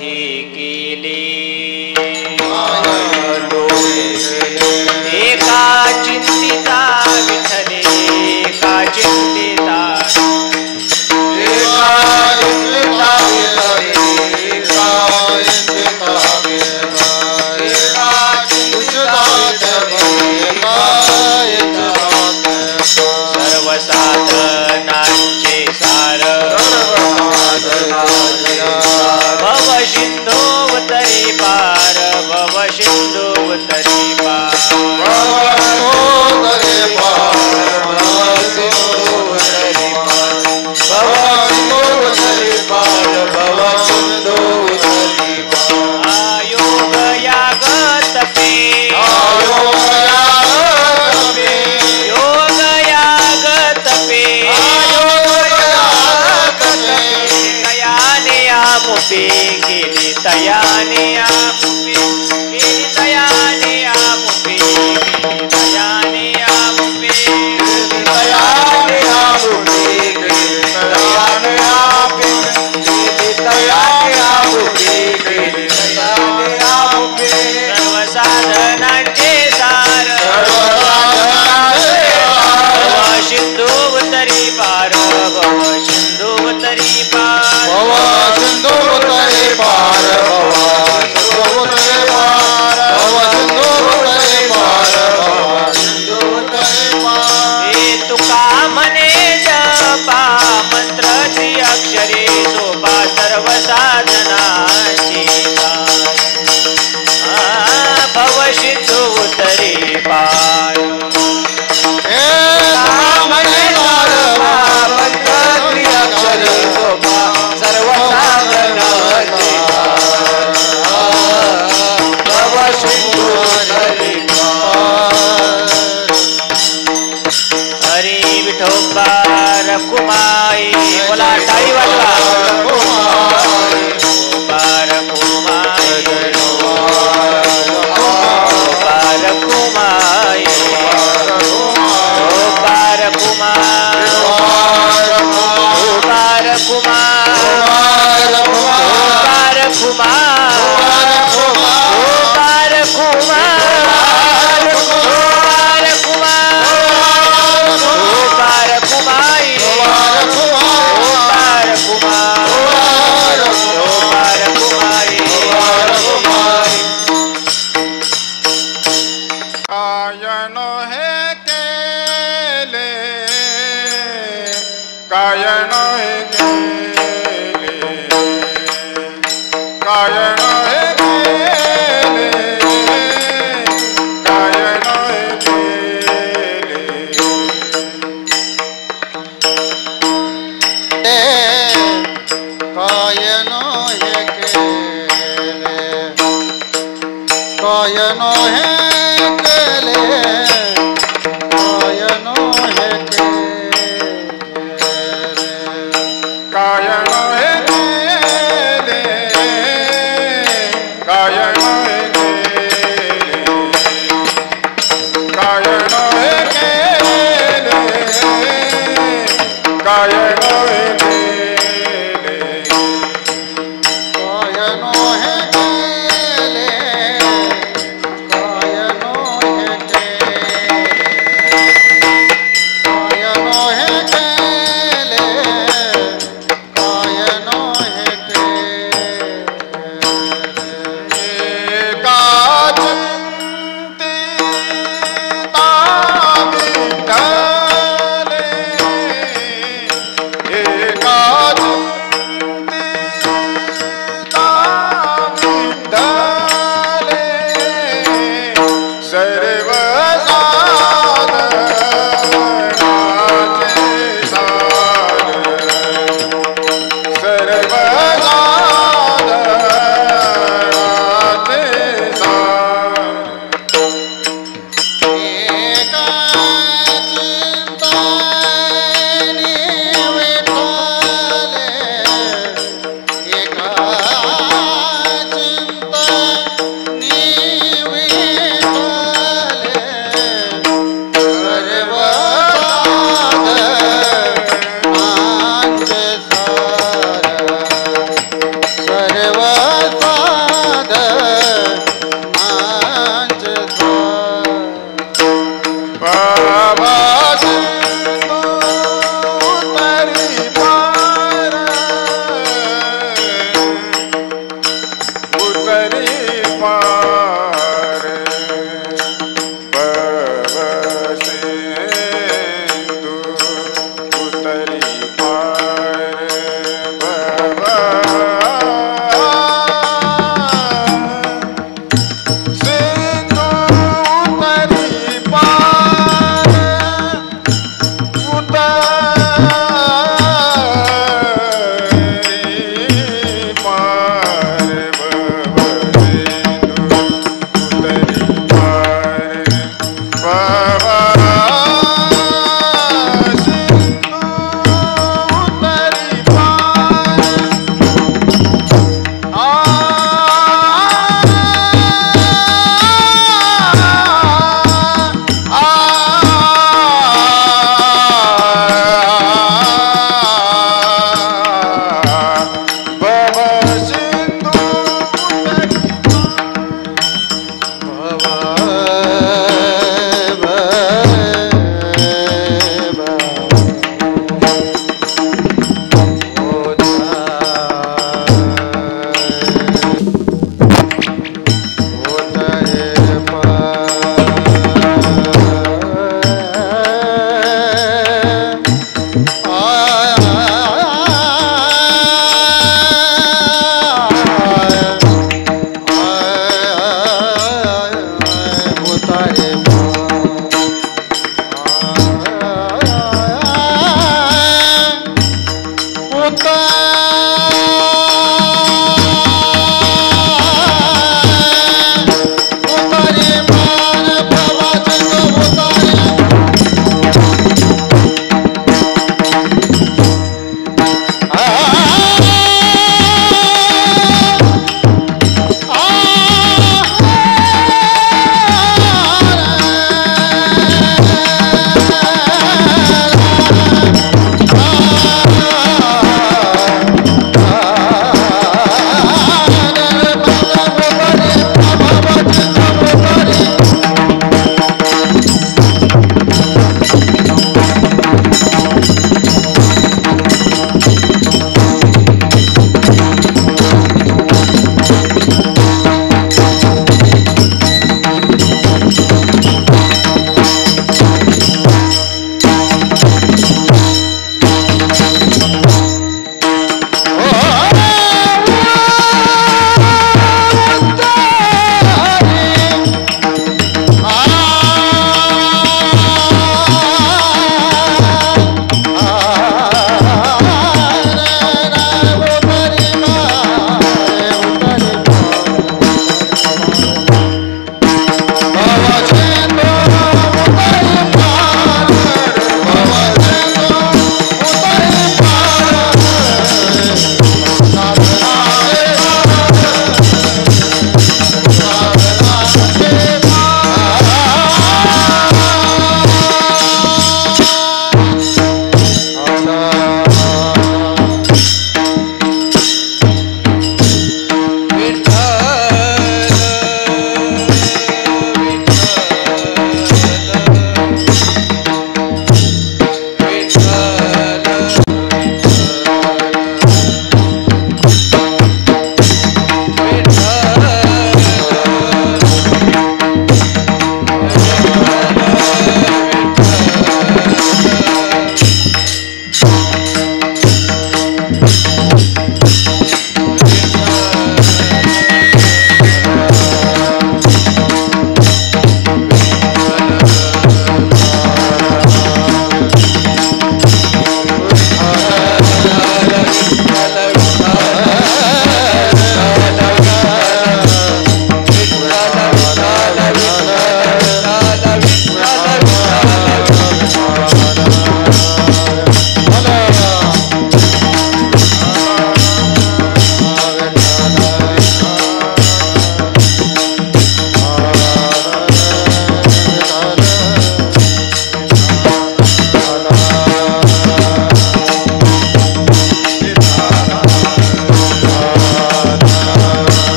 ही केली एका चिंतिता विठ्ठले एका चिंतिता सर्वसाधनांचे सार भव सिंधुवतरी पार भव सिंधुवतरी पार गेली तयाने आमुपे गेली तयाने आमुपे गेली तयाने आमुपे गेली तयाने आमुपे गेली तयाने आमुपे गेली तयाने आमुपे गेली तयाने आमुपे सर्वसाधनांचे सार भव सिंधुवतरी पार भव सिंधुवतरी पार तुका म्हणे जपा मंत्र त्रिअक्षरे सोपा सर्व साधनांची भव सिंधुवतरी पार मंत्र त्रिअक्षरे सोपा सर्व साधनांची भव सिंधुवतरी हरी विठोबा रखुमाई बोला टाळी वाजवा रखुमाई रखुमाई पार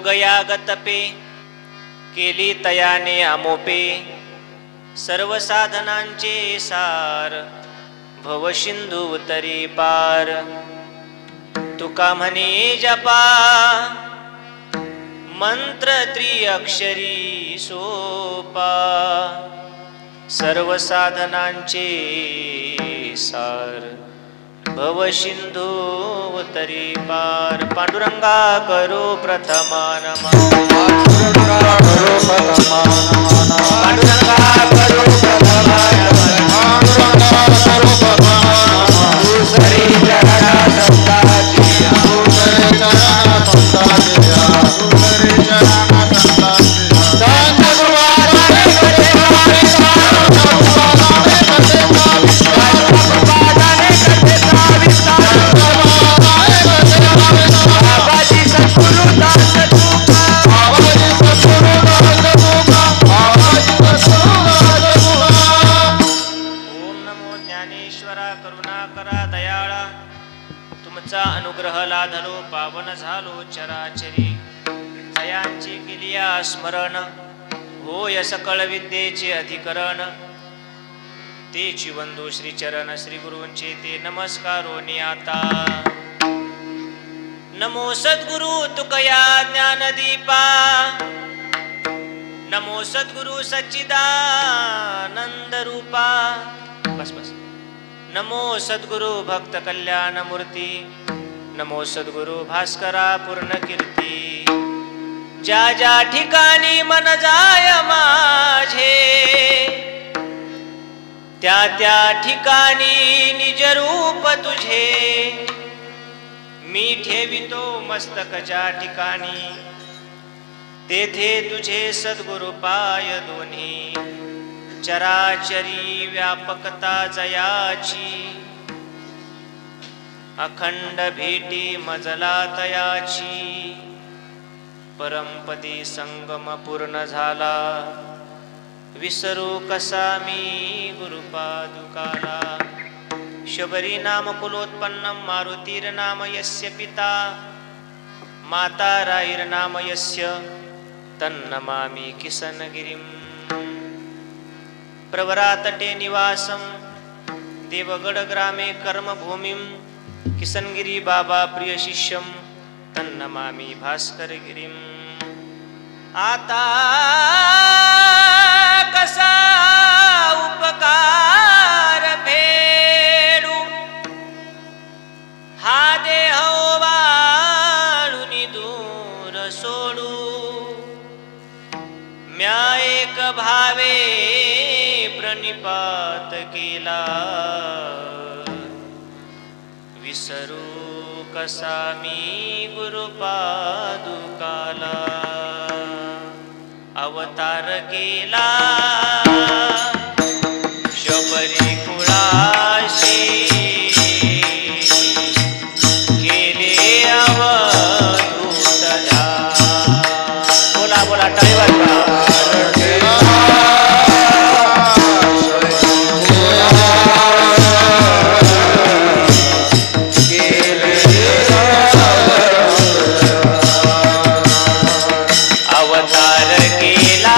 योगयागत पे केली तयाने आमोपे सर्व साधनांचे सार भवसिंधू उतरी पार तुका म्हणे जपा मंत्र त्रिअक्षरी सोपा सर्व साधनांचे सार भवसिंधू उतरी पार पांडुरंगा करो प्रथमा नमः पांडुरंगा करो प्रथमा नमः पांडुरंगा करो प्रथमा नमः पांडुरंगा करो प्रथमा नमः दुसरी चरणा संताजिया दुसरी चरणा संताजिया दुसरी चरणा संताजिया दान गुरुवारे करे वारे अनुग्रह लाधलो पावन झालो चराचरी जयांची केलिया स्मरण होय सकळ विद्येचे अधिकरण तेची वंदू श्री चरण श्री गुरूंचे ते नमस्कारो आता नमो सद्गुरु तुकया ज्ञानदीपा नमो सद्गुरु सच्चिदानंद रूपा बस बस नमो सद्गुरु भक्त कल्याण मूर्ती नमो सद्गुरु भास्करा पूर्ण कीर्ती ज्या ज्या ठिकाणी मन जाय माझे त्या त्या ठिकाणी निज रूप तुझे मी ठेवितो मस्तक ज्या ठिकाणी तेथे तुझे सद्गुरु पाय दोन्ही चराचरी व्यापकता जयाची अखंड भेटी मजला तयाची परमपदी संगम पूर्ण झाला विसरू कसा मी गुरुपादुकाला शबरी नाम कुलोत्पन्नम मारुतीर नाम यस्य पिता माता राईर नाम यस्य तन्नमामि किसनगिरिम प्रवरातटे निवासम देवगड ग्रामे कर्मभूमिम किसनगिरी बाबा प्रिय शिष्यम तन्नमामि भास्करगिरिम आता कसा उपकार फेडू हा देह वाळूनी दूर सोडू म्या एक भावे प्रणिपात केला विसरू कसा मी गुरुपादुकाला अवतार केला शबरी कुळाशी केले अवधूत ध्यान बोला बोला टाळी वाजवा अवतार केला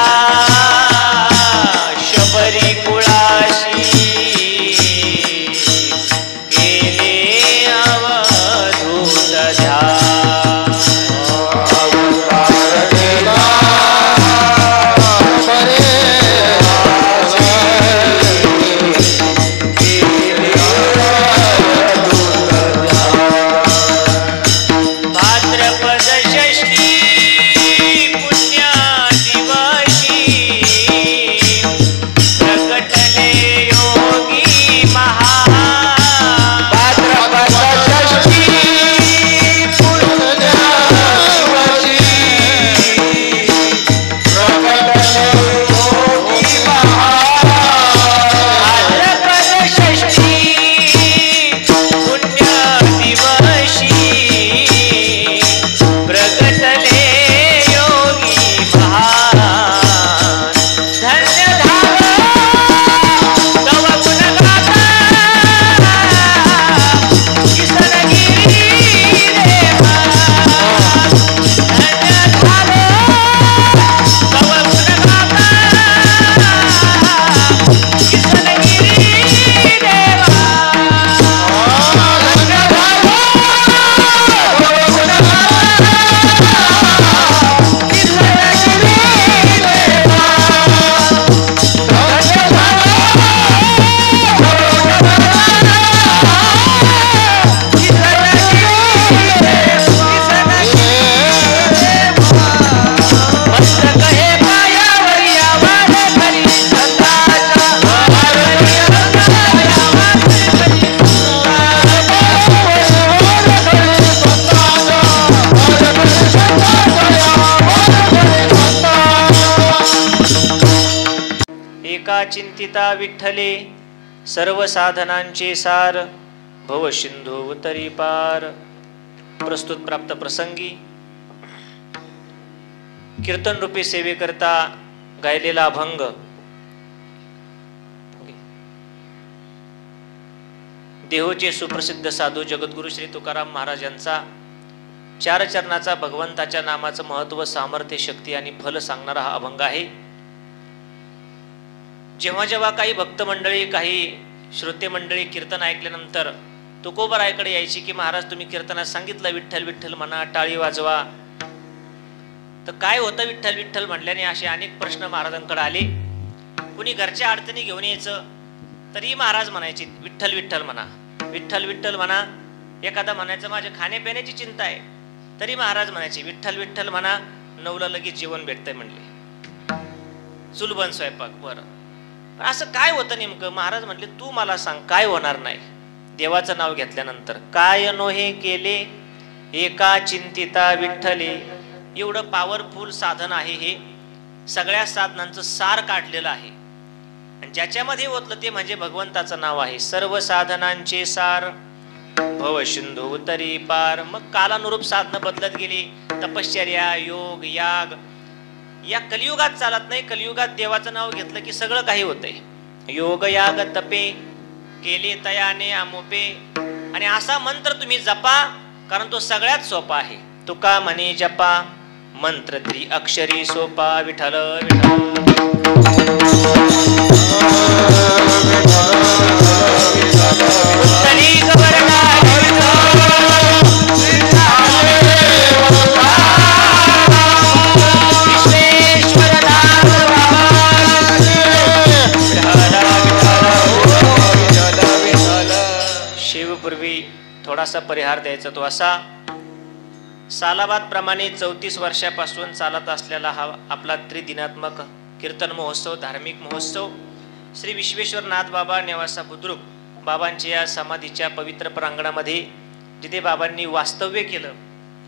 एका चिंतिता विठ्ठले सर्व साधनांचे सार भव सिंधू उतरी पार. प्रस्तुत प्राप्त प्रसंगी कीर्तन रूपी सेवेकरता गायलेला अभंग देहोचे सुप्रसिद्ध साधू जगद्गुरु श्री तुकाराम महाराज यांचा चार चरणाचा भगवंताच्या नामाचं महत्व, सामर्थ्य, शक्ती आणि फल सांगणारा हा अभंग आहे. जेव्हा जेव्हा काही भक्त मंडळी, काही श्रोते मंडळी कीर्तन ऐकल्यानंतर तुकोबारायकडे यायची की महाराज तुम्ही कीर्तनात सांगितलं विठ्ठल विठ्ठल म्हणा, टाळी वाजवा, तर काय होतं विठ्ठल विठ्ठल म्हणल्याने असे अनेक प्रश्न महाराजांकडे आले. कुणी घरच्या अडचणी घेऊन यायचं तरी महाराज म्हणायचे विठ्ठल विठ्ठल म्हणा, विठ्ठल विठ्ठल म्हणा. एखादा म्हणायचं माझ्या खाण्यापिण्याची चिंता आहे तरी महाराज म्हणायचे विठ्ठल विठ्ठल म्हणा, नवला लगेच जेवण भेटतंय म्हणले, चुलबन स्वयंपाक. बरं असं काय होतं नेमकं? महाराज म्हणले तू मला सांग काय होणार नाही देवाचं नाव घेतल्यानंतर. काय नोहे केले एका चिंतिता विठ्ठले. एवढं पॉवरफुल साधन आहे हे, सगळ्या साधनांचं सार काढलेलं आहे आणि ज्याच्यामध्ये ओतलं ते म्हणजे भगवंताचं नाव आहे. सर्व साधनांचे सार भव सिंधू उतरी पार. मग कालानुरूप साधनं बदलत गेली. तपश्चर्या, योग, याग या कलियुगात चालत नाही. कलियुगात देवाचं नाव घेतलं की सगळं काही होतंय. योग याग तपे केले तयाने आमोपे. आणि असा मंत्र तुम्ही जपा, कारण तो सगळ्यात सोपा आहे. तुका म्हणे जपा मंत्र त्रिअक्षरी सोपा. विठ्ठल शिवपूर्वी थोडासा परिहार द्यायचा. तो असा, सालाबाद प्रमाणे 34 वर्षापासून चालत असलेला हा आपला त्रिदिनात्मक कीर्तन महोत्सव, धार्मिक महोत्सव श्री विश्वेश्वर नाथ बाबा नेवासा बुद्रुक बाबांच्या या समाधीच्या पवित्र प्रांगणामध्ये, जिथे बाबांनी वास्तव्य केलं,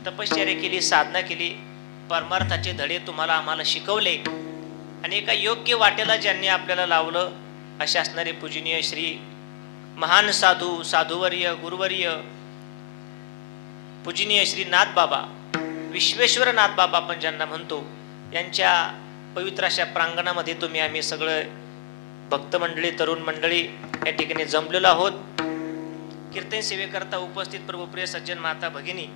तपश्चर्या केली, साधना केली, परमार्थाचे धडे तुम्हाला आम्हाला शिकवले आणि एका योग्य वाटेला ज्यांनी आपल्याला लावलं असे असणारे पूजनीय श्री महान साधू, साधुवर्य, गुरुवर्य, पूजनीय श्री नाथ बाबा, विश्वेश्वर नाथ बाबा आपण ज्यांना म्हणतो, यांच्या पवित्र अशा प्रांगणामध्ये तुम्ही आम्ही सगळं भक्त मंडळी, तरुण मंडळी या ठिकाणी जमलेलो आहोत. कीर्तन सेवेकरता उपस्थित प्रभुप्रिय सज्जन माता भगिनी,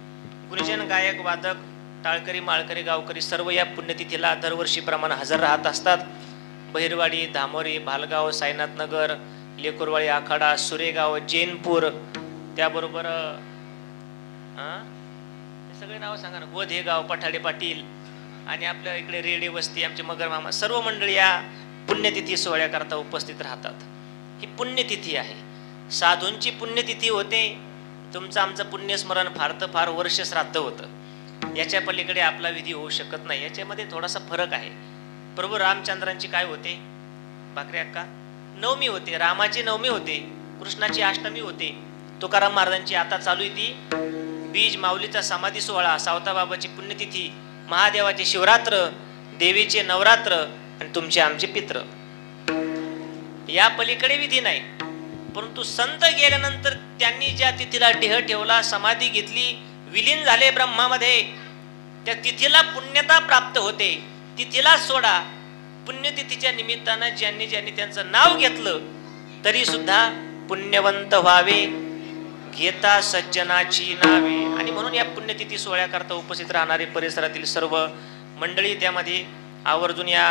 गुरुजन, गायक, वादक, टाळकरी, माळकरी, गावकरी सर्व या पुण्यतिथीला दरवर्षीप्रमाणे हजर राहत असतात. बहिरवाडी, धामोरी, भालगाव, साईनाथ नगर, लेकुरवाडी, आखाडा, सुरेगाव, जैनपूर, त्याबरोबर सगळे नाव सांगा ना, गोधेगाव, पठाडे पाटील आणि आपल्या इकडे रेडे वस्ती, आमचे मगर मामा, सर्व मंडळी या पुण्यतिथी सोहळ्याकरता उपस्थित राहतात. ही पुण्यतिथी आहे, साधूंची पुण्यतिथी होते. तुमचं आमचं पुण्यस्मरण फार तर फार वर्ष श्राद्ध होतं. याच्या पलीकडे आपला विधी होऊ शकत नाही. याच्यामध्ये थोडासा फरक आहे. प्रभू रामचंद्रांची काय होते भाकरे अक्का? नवमी होते, रामाची नवमी होते, कृष्णाची अष्टमी होते, तुकाराम महाराजांची आता चालू आहे ती बीज माऊलीचा समाधी सोहळा, सावताबाबाची पुण्यतिथी, महादेवाचे शिवरात्र, देवीचे नवरात्र आणि तुमचे आमचे पित्र. या पलीकडे विधी नाही. परंतु संत गेल्यानंतर त्यांनी ज्या तिथीला देह ठेवला, समाधी घेतली, विलीन झाले ब्रह्मामध्ये, त्या तिथीला पुण्यता प्राप्त होते. तिथीला सोडा. पुण्यतिथीच्या निमित्तानं ज्यांनी ज्यांनी त्यांचं नाव घेतलं तरी सुद्धा पुण्यवंत व्हावे, घेता सज्जनाची नावे. आणि म्हणून या पुण्यतिथी सोहळ्याकरता उपस्थित राहणारे परिसरातील सर्व मंडळी, त्यामध्ये आवर्जून या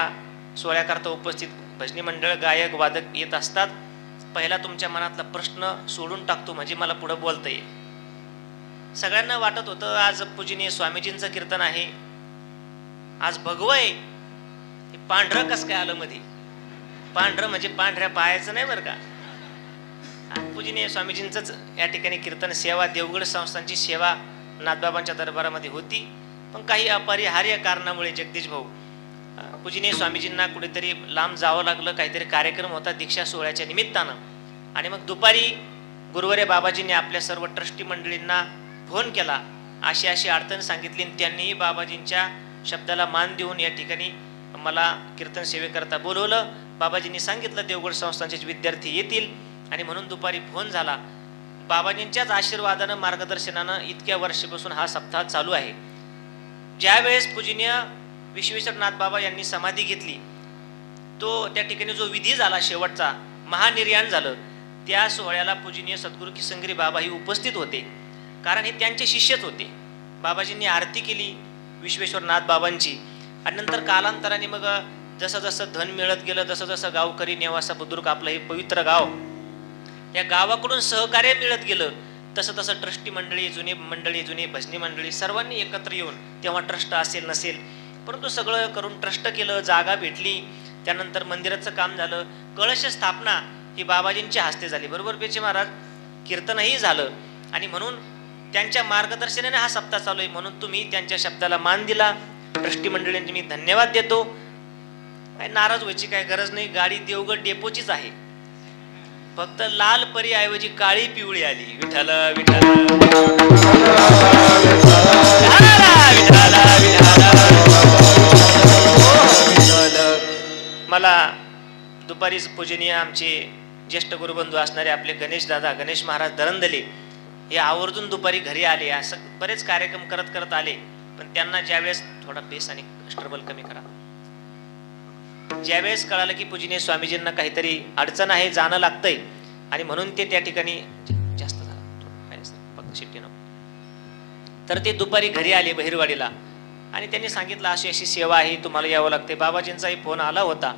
सोहळ्याकरता उपस्थित भजनी मंडळ, गायक, वादक येत असतात. पहिला तुमच्या मनातला प्रश्न सोडून टाकतो म्हणजे मला पुढे बोलता येईल. सगळ्यांना वाटत होतं आज पूजनीय स्वामीजींचं कीर्तन आहे, आज भगवय, हे पांढरं कस काय आलं मध्ये? पांढरं म्हणजे पांढऱ्या पायाचं नाही बरं का. पूजनीय स्वामीजींचंच या ठिकाणी कीर्तन सेवा, देवगड संस्थांची सेवा नाथबाबांच्या दरबारामध्ये होती. पण काही अपरिहार्य कारणामुळे जगदीश भाऊ, पूजनीय स्वामीजींना कुठेतरी लांब जावं लागलं, काहीतरी कार्यक्रम होता दीक्षा सोहळ्याच्या निमित्तानं. आणि मग दुपारी गुरुवारी बाबाजींनी आपल्या सर्व ट्रस्टी मंडळींना फोन केला, अशी अशी अडचण सांगितली. त्यांनीही बाबाजींच्या शब्दाला मान देऊन या ठिकाणी मला कीर्तन सेवेकरता बोलवलं. बाबाजींनी सांगितलं देवगड संस्थानचे विद्यार्थी येतील आणि म्हणून दुपारी फोन झाला. बाबाजींच्याच आशीर्वादानं मार्गदर्शनानं इतक्या वर्षापासून हा सप्ताह चालू आहे. ज्यावेळेस पूजनीय विश्वेश्वरनाथ बाबा यांनी समाधी घेतली, तो त्या ठिकाणी जो विधी झाला शेवटचा महानिर्याण झालं, त्या सोहळ्याला पूजनीय सद्गुरू किसनगिरी बाबा ही उपस्थित होते, कारण हे त्यांचे शिष्यच होते. बाबाजींनी आरती केली विश्वेश्वरनाथ बाबांची आणि नंतर कालांतराने मग जसं जसं धन मिळत गेलं, जसं जसं गावकरी नेवासा बुद्रुक आपलं हे पवित्र गाव, या गावाकडून सहकार्य मिळत गेलं, तसं तसं ट्रस्टी मंडळी, जुनी भजनी मंडळी सर्वांनी एकत्र येऊन, तेव्हा ट्रस्ट असेल नसेल परंतु सगळं करून ट्रस्ट केलं, जागा भेटली. त्यानंतर मंदिराचं काम झालं, कळश स्थापना ही बाबाजींच्या हस्ते झाली, बरोबर पेचे महाराज, कीर्तनही झालं. आणि म्हणून त्यांच्या मार्गदर्शनाने हा सप्ताह चालू आहे. म्हणून तुम्ही त्यांच्या शब्दाला मान दिला, ट्रस्टी मंडळींचे मी धन्यवाद देतो. नाराज व्हायची काय गरज नाही, गाडी देवगड डेपोचीच आहे, फक्त लाल परी ऐवजी काळी पिवळी आली. विठ्ठल विठ्ठल मला दुपारीच पूजनीय आमचे ज्येष्ठ गुरुबंधू असणारे आपले गणेश महाराज दरंदले हे आवर्जून दुपारी घरी आले. असं बरेच कार्यक्रम करत करत आले, पण त्यांना ज्यावेळेस थोडा बेस आणि स्ट्रबल कमी करा, ज्यावेळेस कळालं की पूजनीय स्वामीजींना काहीतरी अडचण आहे, जाणं लागतंय, आणि म्हणून ते त्या ठिकाणी जास्त झालं फक्त शिट्टी नको, तर ते दुपारी घरी आले बहिरवाडीला आणि त्यांनी सांगितलं अशी अशी सेवा आहे, तुम्हाला यावं लागते. बाबाजींचाही फोन आला होता.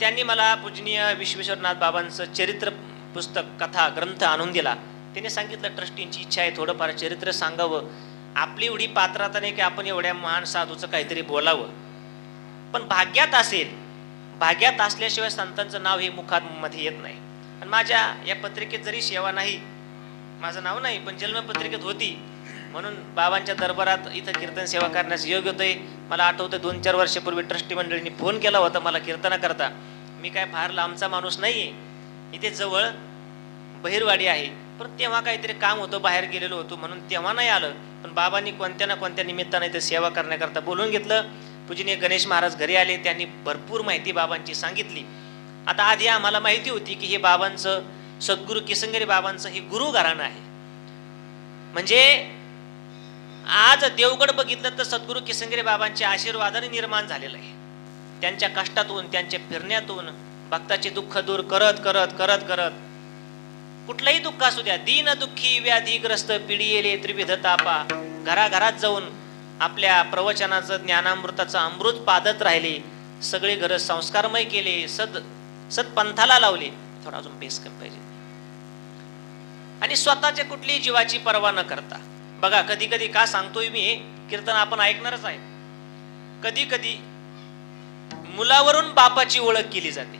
त्यांनी मला पूजनीय विश्वेश्वरनाथ बाबांचं चरित्र पुस्तक, कथा, ग्रंथ आणून दिला. त्यांनी सांगितलं ट्रस्टींची इच्छा आहे थोडंफार चरित्र सांगावं, आपली एवढी पात्रता नाही की आपण एवढ्या महान साधूचं काहीतरी बोलावं, पण भाग्यात असेल, भाग्यात असल्याशिवाय संतांचं नाव हे मुखामध्ये येत नाही. आणि माझ्या या पत्रिकेत जरी सेवा नाही, माझं नाव नाही, पण जन्मपत्रिकेत होती, म्हणून बाबांच्या दरबारात इथं कीर्तन सेवा करण्यास योग्य होतंय. मला आठवतं 2-4 वर्षापूर्वी ट्रस्टी मंडळींनी फोन केला होता मला कीर्तना करता. मी काय फार लांबचा माणूस नाहीये, इथे जवळ बहिरवाडी आहे, पण तेव्हा काहीतरी काम होतं, बाहेर गेलेलो होतो, म्हणून तेव्हा नाही आलं. पण बाबांनी कोणत्या ना कोणत्या निमित्ताने इथे सेवा करण्याकरता बोलून घेतलं. पूजनीय गणेश महाराज घरी आले, त्यांनी भरपूर माहिती बाबांची सांगितली. आता आधी आम्हाला माहिती होती की हे बाबांचं, सद्गुरू किसनगिरी बाबांचं हे गुरु घराणं आहे. म्हणजे आज देवगड बघितलं तर सद्गुरू किसनगिरी बाबांच्या आशीर्वादाने निर्माण झालेलं आहे. त्यांच्या कष्टातून, त्यांच्या फिरण्यातून भक्ताचे दुःख दूर करत करत करत करत, कुठलंही दुःख असू द्या, दीन दुःखी व्याधीग्रस्त पिढीयेले त्रिविध तापा, घराघरात जाऊन आपल्या प्रवचनाचं, ज्ञानामृताचं अमृत पादत राहिले, सगळे घर संस्कारमय केले, सत्पंथाला लावले. थोडा अजून बेस कमी पाहिजे. आणि स्वतःच्या कुठलीही जीवाची पर्वा न करता, बघा कधी कधी का सांगतोय मी, कीर्तन आपण ऐकणारच आहे, कधी कधी मुलावरून बापाची ओळख केली जाते,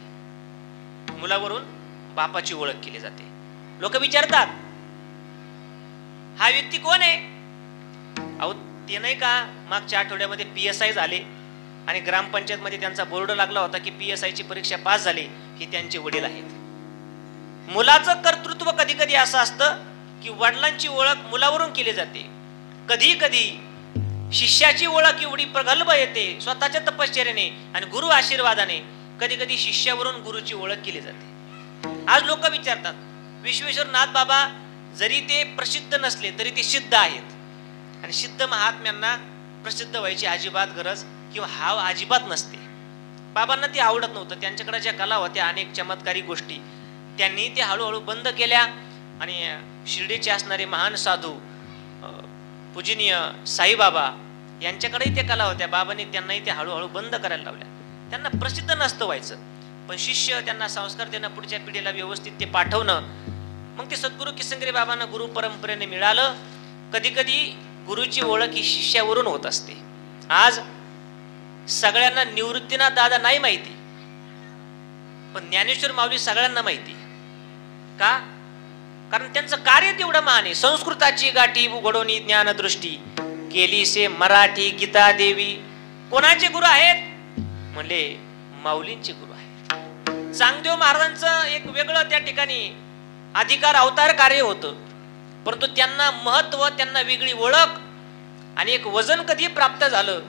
मुलावरून बापाची ओळख केली जाते. लोक विचारतात हा व्यक्ती कोण आहे. अहो ते नाही का मागच्या आठवड्यामध्ये PSI झाले आणि ग्रामपंचायत मध्ये त्यांचा बोर्ड लागला होता की PSI ची परीक्षा पास झाली, हे त्यांचे वडील आहेत. मुलाचं कर्तृत्व कधी कधी असं असतं की वडिलांची ओळख मुलावरून केली जाते. कधी कधी शिष्याची ओळख एवढी प्रगल्भ येते स्वतःच्या तपश्चर्याने आणि गुरु आशीर्वादाने, कधी कधी शिष्यावरून गुरुची ओळख केली जाते. आज लोक विचारतात विश्वेश्वरनाथ बाबा जरी ते प्रसिद्ध नसले तरी ते सिद्ध आहेत, आणि सिद्ध महात्म्यांना प्रसिद्ध व्हायची अजिबात गरज किंवा हाव अजिबात नसते. बाबांना ते आवडत नव्हतं. त्यांच्याकडे ज्या कला होत्या, अनेक चमत्कारी गोष्टी, त्यांनी ते हळूहळू बंद केल्या. आणि शिर्डीचे असणारे महान साधू पूजनीय साईबाबा यांच्याकडेही ते कला होत्या, बाबांनी त्यांनाही ते हळूहळू बंद करायला लावल्या. त्यांना प्रसिद्ध नसतं व्हायचं, पण शिष्य त्यांना संस्कार देणं, पुढच्या पिढीला व्यवस्थित ते पाठवणं, मग ते सद्गुरू किसनगिरी बाबांना गुरु परंपरेने मिळालं. कधी कधी गुरुची ओळख ही शिष्यावरून होत असते. आज सगळ्यांना निवृत्तीनाथ दादा नाही माहिती, पण ज्ञानेश्वर माऊली सगळ्यांना माहिती. का? कारण त्यांचं कार्य तेवढं महान आहे. संस्कृताची गाठी उघडोनी ज्ञानदृष्टी केली से मराठी गीता देवी. कोणाचे गुरु आहेत म्हणले? माऊलींचे गुरु आहेत. चांगदेव महाराजांचं एक वेगळं त्या ठिकाणी अधिकार अवतार कार्य होतं, परंतु त्यांना महत्व, त्यांना वेगळी ओळख आणि एक वजन कधी प्राप्त झालं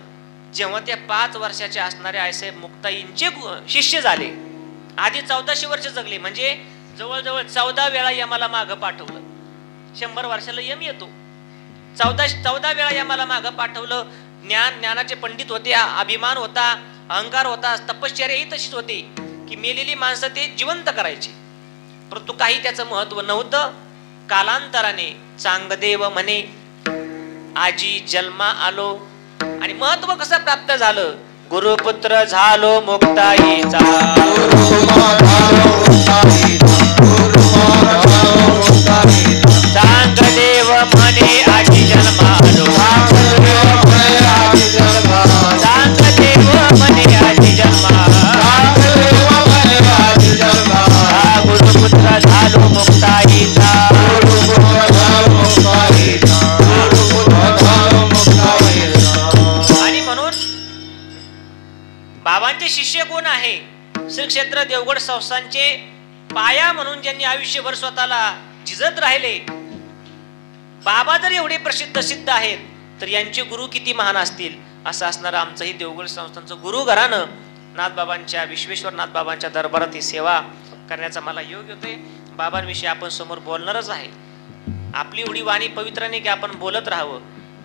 जेव्हा त्या 5 वर्षाच्या असणाऱ्या आईसाहेब मुक्ताईंचे शिष्य झाले, आधी 1400 वर्ष जगले, म्हणजे जवळजवळ 14 वेळा यमाला मागं पाठवलं. 100 वर्षाला यम येतो, 14 वेळा यमाला मागं पाठवलं. ज्ञानाचे पंडित होते, अभिमान होता, अहंकार होता, तपश्चर्याही तशीच होती की मेलेली माणसं ते जिवंत करायचे, परंतु काही त्याचं महत्व नव्हतं. कालांतराने चांगदेव म्हणे आजी जन्मा आलो, आणि महत्व कसं प्राप्त झालं, गुरुपुत्र झालो मुक्ताईचा, चांगदेव म्हणे आजी जन्मा आलो, चांगदेव म्हणे आजी जन्मा, गुरुपुत्र झालो मुक्ताईचा. आणि म्हणून बाबांचे शिष्य कोण आहे, श्री क्षेत्र देवगड संस्थांचे पाया म्हणून ज्यांनी आयुष्यभर स्वतःला झिजत राहिले. बाबा जर एवढे प्रसिद्ध सिद्ध आहेत तर यांचे गुरु किती महान असतील, असं असणारं आमचंही देवगड संस्थांचं गुरु घराणं नाथबाबांच्या, विश्वेश्वर नाथबाबांच्या दरबारात ही सेवा करण्याचा मला योग होतोय. बाबांविषयी आपण समोर बोलणारच आहे. आपली एवढी वाणी पवित्र नाही की आपण बोलत राहावं,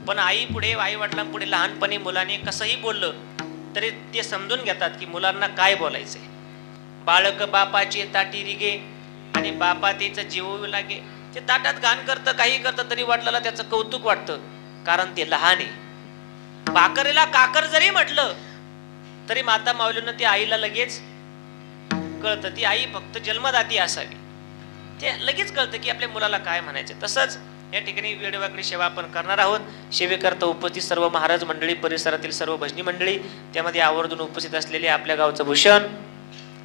पण आई पुढे, आई वडिलांपुढे लहानपणी मुलाने कसंही बोललं तरी ते समजून घेतात की मुलांना काय बोलायचंय. बाळक बापाची ताटी रिगे आणि बापा तेच जीव लागे. ते ताटात घाण करतं, काही करतं तरी वडिलाला त्याचं कौतुक वाटतं, कारण ते लहान आहे. भाकरीला काकर जरी म्हटलं तरी माता माऊलीनं ते आईला लगेच कळतं, ती आई फक्त जन्मदाती असावी, ते लगेच कळतं की आपल्या मुलाला काय म्हणायचं. तसंच या ठिकाणी वेळोवेळी सेवा आपण करणार आहोत. सेवेकरता उपस्थित सर्व महाराज मंडळी, परिसरातील सर्व भजनी मंडळी, त्यामध्ये आवर्जून उपस्थित असलेले आपल्या गावचं भूषण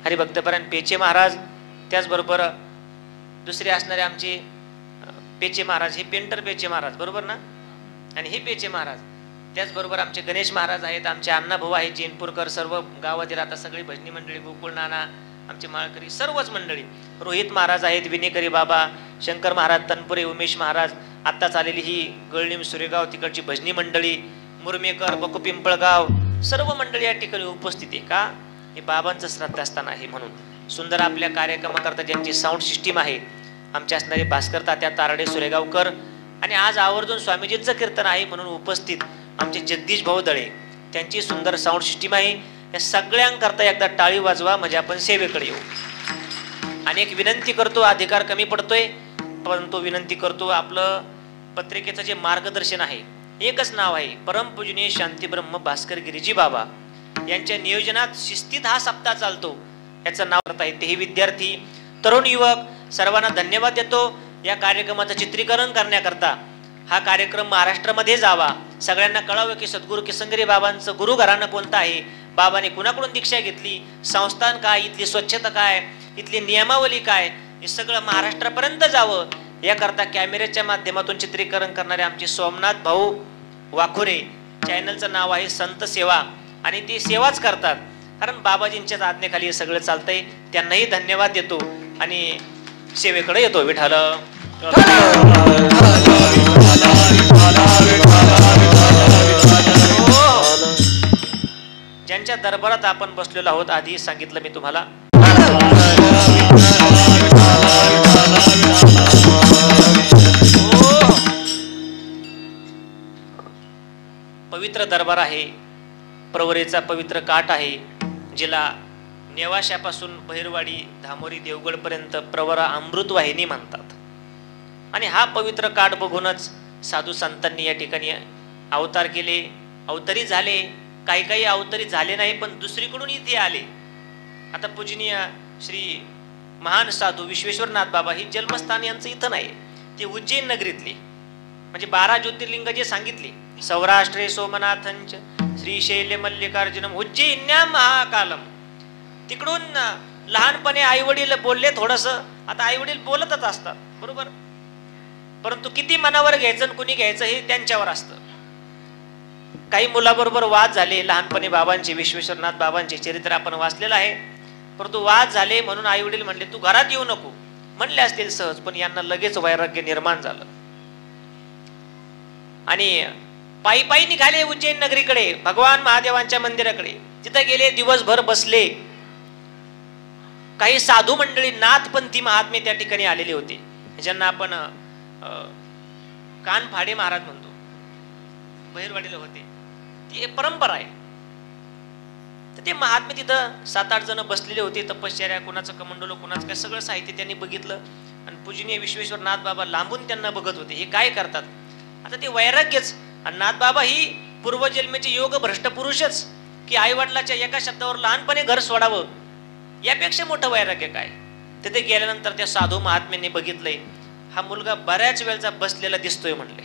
हरिभक्तपरायण पेचे महाराज, त्याचबरोबर दुसरे असणारे आमचे पेचे महाराज, हे पेंटर पेचे महाराज बरोबर ना, आणि हे पेचे महाराज, त्याचबरोबर आमचे गणेश महाराज आहेत, आमचे अण्णाभाऊ आहेत जैनपूरकर, सर्व गावातील आता सगळी भजनी मंडळी, गोकुळ नाना, आमचे माळकरी, सर्वच मंडळी, रोहित महाराज आहेत, विनेकरी बाबा, शंकर महाराज तनपुरे, उमेश महाराज, आत्ताच आलेली ही गळणीम सुरेगाव तिकडची भजनी मंडळी, मुरमेकर, बकू पिंपळगाव, सर्व मंडळी या ठिकाणी उपस्थित आहे. का? हे बाबांचं श्रद्धास्थान आहे. म्हणून सुंदर आपल्या कार्यक्रमाकरता ज्यांची साऊंड सिस्टीम आहे, आमचे असणारे भास्कर तात्या तारडे सुरेगावकर, आणि आज आवर्जून स्वामीजींचं कीर्तन आहे म्हणून उपस्थित आमचे जगदीश भाऊ दळे, त्यांची सुंदर साऊंड सिस्टीम आहे. या सगळ्यांकरता एकदा टाळी वाजवा म्हणजे आपण सेवेकडे येऊ. आणि एक विनंती करतो, अधिकार कमी पडतोय परंतु विनंती करतो, आपलं पत्रिकेचं जे मार्गदर्शन आहे, एकच नाव आहे, परमपूजनीय शांतीब्रह्म भास्कर गिरीजी बाबा यांच्या नियोजनात शिस्तीत हा सप्ताह चालतो. याचं नाव करता येते. हे विद्यार्थी, तरुण युवक सर्वांना धन्यवाद देतो. या कार्यक्रमाचं चित्रीकरण करण्याकरता हा कार्यक्रम महाराष्ट्रामध्ये जावा, सगळ्यांना कळावं की सद्गुरू किसनगिरी बाबांचं गुरु घराणं कोणतं आहे, बाबाने कुणाकडून दीक्षा घेतली, संस्थान काय, इथली स्वच्छता काय, इथली नियमावली काय, हे सगळं महाराष्ट्रापर्यंत जावं याकरता कॅमेऱ्याच्या माध्यमातून चित्रीकरण करणारे आमचे सोमनाथ भाऊ वाखुरे, चॅनलचं नाव आहे संत सेवा, आणि ते सेवाच करतात कारण बाबाजींच्याच आज्ञेखाली हे सगळं चालतंय. त्यांनाही धन्यवाद देतो आणि सेवेकडे येतो. विठाल ज्यांच्या दरबारात आपण बसलेलो आहोत, आधी सांगितलं मी तुम्हाला, पवित्र दरबार आहे, प्रवरेचा पवित्र काठ आहे, जिला नेवाशापासून बहिरवाडी, धामोरी, देवगड पर्यंत प्रवरा अमृत वाहिनी म्हणतात. आणि हा पवित्र काठ बघूनच साधू संतांनी या ठिकाणी अवतार केले, अवतरी झाले, काही काही अवतरी झाले नाही पण दुसरीकडून इथे आले. आता पूजनीय श्री महान साधू विश्वेश्वरनाथ बाबा ही जन्मस्थान यांचं इथं नाही, ते उज्जैन नगरीतले, म्हणजे 12 ज्योतिर्लिंग जे सांगितले, सौराष्ट्रे सोमनाथंच श्रीशैल्य मल्लिकार्जुनम उज्जैन्याम महाकालम, तिकडून लहानपणे आई वडील बोलले थोडस, आता आई वडील बोलतच असतात बरोबर, परंतु किती मनावर घ्यायचं कुणी घ्यायचं हे त्यांच्यावर असतं. काही मुलाबरोबर वाद झाले लहानपणी बाबांचे, विश्वेश्वरनाथ बाबांचे चरित्र आपण वाचलेलं आहे, परंतु वाद झाले म्हणून आई वडील म्हणले तू घरात येऊ नको, म्हणले असतील सहज, पण यांना लगेच वैराग्य निर्माण झालं. आणि पायी पायी निघाले उज्जैन नगरीकडे, भगवान महादेवांच्या मंदिराकडे. तिथे गेले, दिवसभर बसले. काही साधू मंडळी, नाथपंथी महात्मे त्या ठिकाणी आलेले होते, ज्यांना आपण कानफाडे महाराज म्हणतो, बहिरवाडीला होते. ती परंपरा आहे. तर ते महात्मे तिथं 7-8 जण बसलेले होते. तपश्चर्या, कुणाचं कमंडलो, कुणाचं काय, सगळं साहित्य त्यांनी बघितलं. आणि पूजनीय विश्वेश्वर नाथ बाबा लांबून त्यांना बघत होते, हे काय करतात. आता ते वैराग्यच. आणि नाथ बाबा ही पूर्वजन्मेचे योग भ्रष्ट पुरुषच, की आई वडिलाच्या एका शब्दावर लहानपणे घर सोडावं, यापेक्षा मोठं वैराग्य काय. तिथे गेल्यानंतर त्या साधू महात्म्यांनी बघितलंय, हा मुलगा बऱ्याच वेळचा बसलेला दिसतोय म्हणले.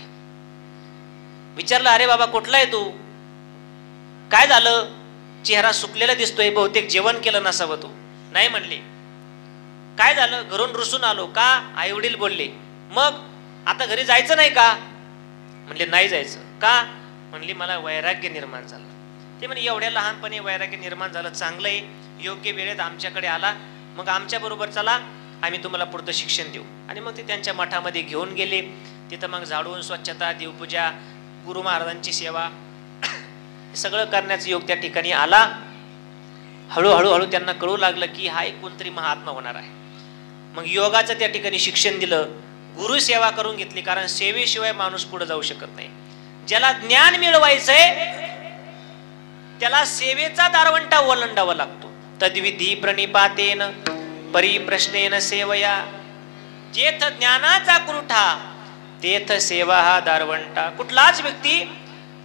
विचारलं, अरे बाबा कुठला आहे तू, काय झालं, चेहरा सुकलेला दिसतोय, बहुतेक जेवण केलं नसावं तू. नाही म्हणले. काय झालं, घरून रुसून आलो का, आई वडील बोलले. मग आता घरी जायचं नाही का, म्हणले नाही जायचं का, म्हणली मला वैराग्य निर्माण झालं. ते म्हणजे एवढ्या लहानपणी वैराग्य निर्माण झालं, चांगलं आहे, योग्य वेळेत आमच्याकडे आला, मग आमच्या बरोबर चला, आम्ही तुम्हाला पुढचं शिक्षण देऊ. आणि मग ते त्यांच्या मठामध्ये घेऊन गेले. तिथं मग झाडून स्वच्छता, देवपूजा, गुरु महाराजांची सेवा सगळं करण्याचा योग त्या ठिकाणी आला. हळूहळू त्यांना कळू लागलं की हा एक कोणतरी महात्मा होणार आहे. मग योगाचं त्या ठिकाणी शिक्षण दिलं, गुरु सेवा करून घेतली, कारण सेवेशिवाय माणूस पुढे जाऊ शकत नाही. ज्याला ज्ञान मिळवायचंय त्याला सेवेचा दारवंटा ओलांडावा लागतो. तद्विधी प्रणिपातेन परिप्रश्नेन सेवया, जेथ ज्ञानाचा कुरुठा तेथ सेवा हा दारवंटा. कुठलाच व्यक्ती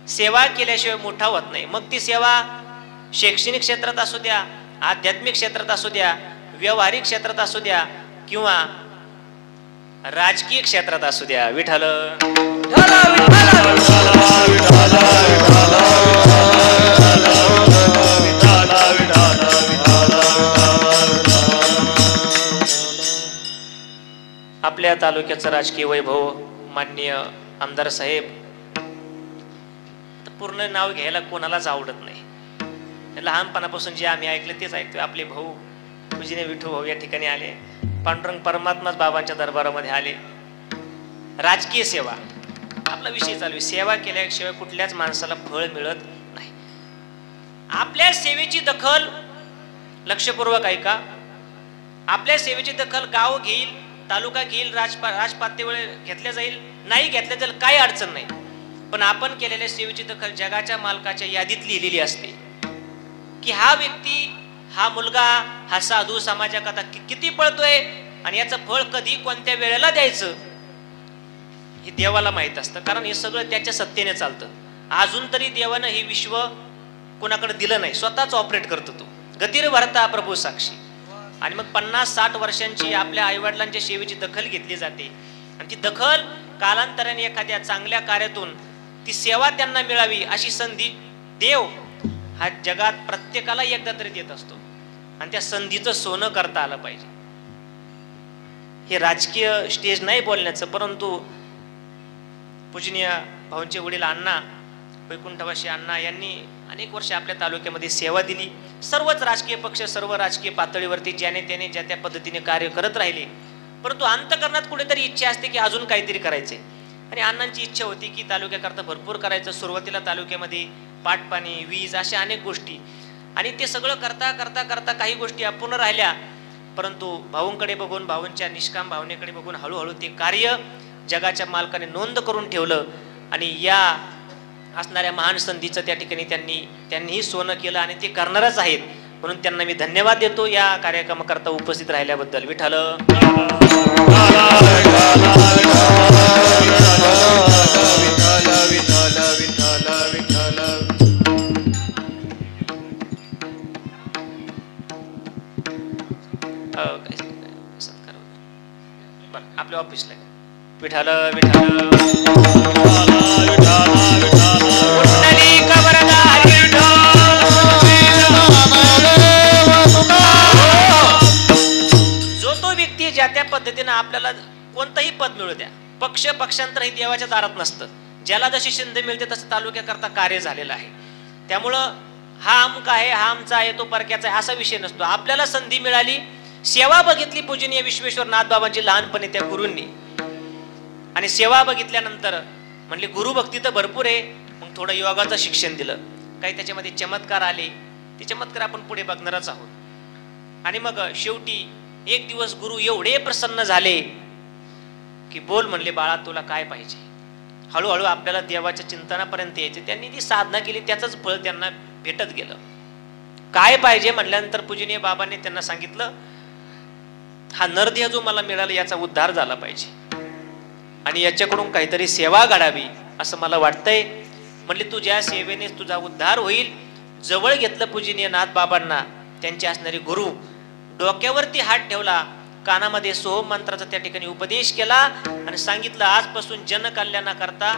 सेवा केल्याशिवाय मोठा होत नाही. मग ती सेवा शैक्षणिक क्षेत्रात असू द्या, आध्यात्मिक क्षेत्रात असू द्या, व्यावहारिक क्षेत्रात असू द्या, किंवा राजकीय क्षेत्रात असू द्या. विठ्ठल आपल्या तालुक्याचं राजकीय वैभव माननीय आमदार साहेब, पूर्ण नाव घ्यायला कोणालाच आवडत नाही. लहानपणापासून जे आम्ही ऐकलं तेच ऐकतोय. आपले भाऊ पूजनीय विठू भाऊ या ठिकाणी आले, पांडुरंग परमात्माच बाबांच्या दरबारामध्ये आले. राजकीय सेवा आपला विषय चालू आहे. सेवा केल्याशिवाय कुठल्याच माणसाला फळ मिळत नाही. आपल्या सेवेची दखल, लक्षपूर्वक ऐका, आपल्या सेवेची दखल गाव घेईल, तालुका घेईल, राजपातळीवर घेतल्या जाईल, नाही घेतल्या जाईल, काही अडचण नाही. पण आपण केलेल्या सेवेची दखल जगाच्या मालकाच्या यादीत लिहिलेली असते, की हा व्यक्ती, हा मुलगा, हा साधू समाजाकरता किती पळतोय आणि याचं फळ कधी कोणत्या वेळेला द्यायचं हे देवाला माहित असतं. कारण हे सगळं त्याच्या सत्तेने चालतं. अजून तरी देवानं हे विश्व कोणाकडे दिलं नाही, स्वतःच ऑपरेट करतो तो. गतीर भरता प्रभू साक्षी. आणि मग 50-60 वर्षांची आपल्या आईवडिलांच्या सेवेची दखल घेतली जाते. आणि ती दखल कालांतराने एखाद्या चांगल्या कार्यातून ती सेवा त्यांना मिळावी अशी संधी देव हा जगात प्रत्येकाला एकदा तरी देत असतो. आणि त्या संधीचं सोनं करता आलं पाहिजे. हे राजकीय स्टेज नाही बोलण्याचं, परंतु पूजनीय भाऊंचे वडील अण्णा वैकुंठवासी अण्णा यांनी अनेक वर्ष आपल्या तालुक्यामध्ये सेवा दिली. सर्वच राजकीय पक्ष, सर्व राजकीय पातळीवरती ज्याने त्याने ज्या त्या पद्धतीने कार्य करत राहिले. परंतु अंतःकरणात कुठेतरी इच्छा असते की अजून काहीतरी करायचे. आणि अण्णांची इच्छा होती की तालुक्याकरता भरपूर करायचं. सुरुवातीला तालुक्यामध्ये पाटपाणी, वीज अशा अनेक गोष्टी, आणि ते सगळं करता करता करता काही गोष्टी अपूर्ण राहिल्या. परंतु भाऊंकडे बघून, भाऊंच्या निष्काम भावनेकडे बघून हळूहळू ते कार्य जगाच्या मालकाने नोंद करून ठेवलं. आणि या असणाऱ्या महान संधीचं त्या ठिकाणी त्यांनीही सोनं केलं आणि ते करणारच आहेत. म्हणून त्यांना मी धन्यवाद देतो या कार्यक्रमाकरता उपस्थित राहिल्याबद्दल. विठ्ठल आपल्या ऑफिसला विठ्ठल विठ्ठल जो तो व्यक्ती ज्या त्या पद्धतीने आपल्याला कोणतंही पद मिळू द्या, पक्षांतर हे देवाच्या दारात नसतं. ज्याला जशी संधी मिळते तसं तालुक्याकरता कार्य झालेलं आहे. त्यामुळं हा अमुक आहे, हा आमचा आहे, तो परक्याचा आहे असा विषय नसतो. आपल्याला संधी मिळाली, सेवा बघितली पूजनीय विश्वेश्वर नाथ बाबांची लहानपणी त्या गुरूंनी, आणि सेवा बघितल्यानंतर म्हणले गुरु भक्ती तर भरपूर आहे, मग थोडं योगाचं शिक्षण दिलं, काही त्याच्यामध्ये चमत्कार आले, ते चमत्कार आपण पुढे बघणारच आहोत. आणि मग शेवटी एक दिवस गुरु एवढे प्रसन्न झाले की बोल म्हणले, बाळा तुला काय पाहिजे. हळूहळू आपल्याला देवाच्या चिंतनापर्यंत यायचे. त्यांनी ती साधना केली, त्याचंच फळ त्यांना भेटत गेलं. काय पाहिजे म्हणल्यानंतर पूजनीय बाबांनी त्यांना सांगितलं, हा नरदेह जो मला मिळाला याचा उद्धार झाला पाहिजे आणि याच्याकडून काहीतरी सेवा घडावी असं मला वाटतंय. म्हणले तुझ्या सेवेने तुझा उद्धार होईल. जवळ घेतलं पूजनीय नाथ बाबांना, त्यांचे असणारे गुरु. डोक्यावरती हात ठेवला, कानामध्ये सोहम मंत्राचा त्या ठिकाणी उपदेश केला आणि सांगितलं, आजपासून जनकल्याणाकरता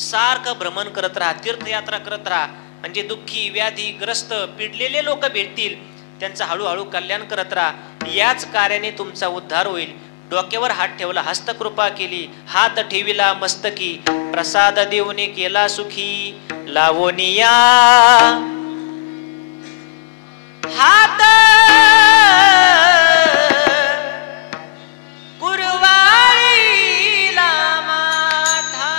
सारखं भ्रमण करत राहा, तीर्थयात्रा करत राहा. म्हणजे दुःखी व्याधी ग्रस्त पिडलेले लोक भेटतील, त्यांचं हळूहळू कल्याण करत राहा. याच कार्याने तुमचा उद्धार होईल. डोक्यावर हात ठेवला, हस्तकृपा केली, हात ठेविला मस्तकी, प्रसाद देऊने केला सुखी. लावोनिया हात कुरवाळीला माथा,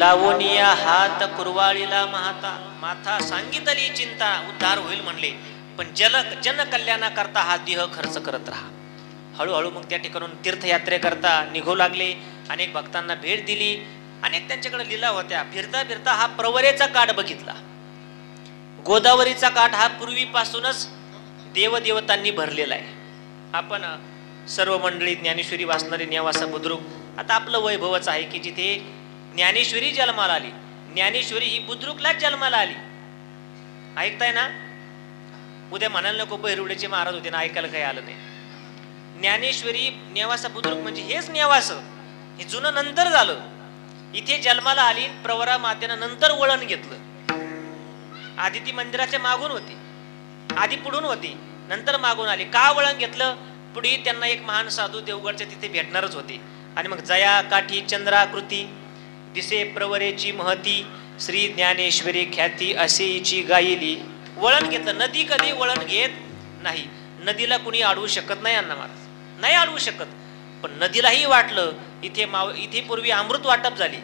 लावोनिया हात कुरवाळीला माथा, सांगितली चिंता उद्धार होईल म्हणले. पण जनकल्याणाकरता हा देह खर्च करत राहा. हळूहळू मग त्या ठिकाणून तीर्थयात्रेकरता निघू लागले. अनेक भक्तांना भेट दिली, अनेक त्यांच्याकडे लीला होत्या. फिरता फिरता हा प्रवरेचा काठ बघितला. गोदावरीचा काठ हा पूर्वीपासूनच देवदेवतांनी भरलेला आहे. आपण सर्व मंडळी ज्ञानेश्वरी वाचणारे नेवासा बुद्रुक, आता आपलं वैभवच आहे की जिथे ज्ञानेश्वरी जन्माला आली. ज्ञानेश्वरी ही बुद्रुकलाच जन्माला आली. ऐकताय ना? उद्या म्हणायला नको बहिरुडेचे महाराज होते ना, ऐकायला काही आलं नाही. ज्ञानेश्वरी नेवासा बुद्रुक म्हणजे हेच नेवास, हे जुनं नंतर झालं. इथे जन्माला आली, प्रवरा मातेनं नंतर वळण घेतलं. आधी ती मंदिराच्या मागून होती, आधी पुढून होती, नंतर मागून आली. का वळण घेतलं? पुढे त्यांना एक महान साधू देवगडच्या तिथे भेटणारच होते. आणि मग जया काठी चंद्राकृती दिसे प्रवरेची महती, श्री ज्ञानेश्वरी ख्याती असेची गायली. वळण घेतलं. नदी कधी वळण घेत नाही. नदीला कुणी अडवू शकत नाही अण्णा महाराज, नाही अडवू शकत. पण नदीलाही वाटलं इथे पूर्वी अमृत वाटप झाली,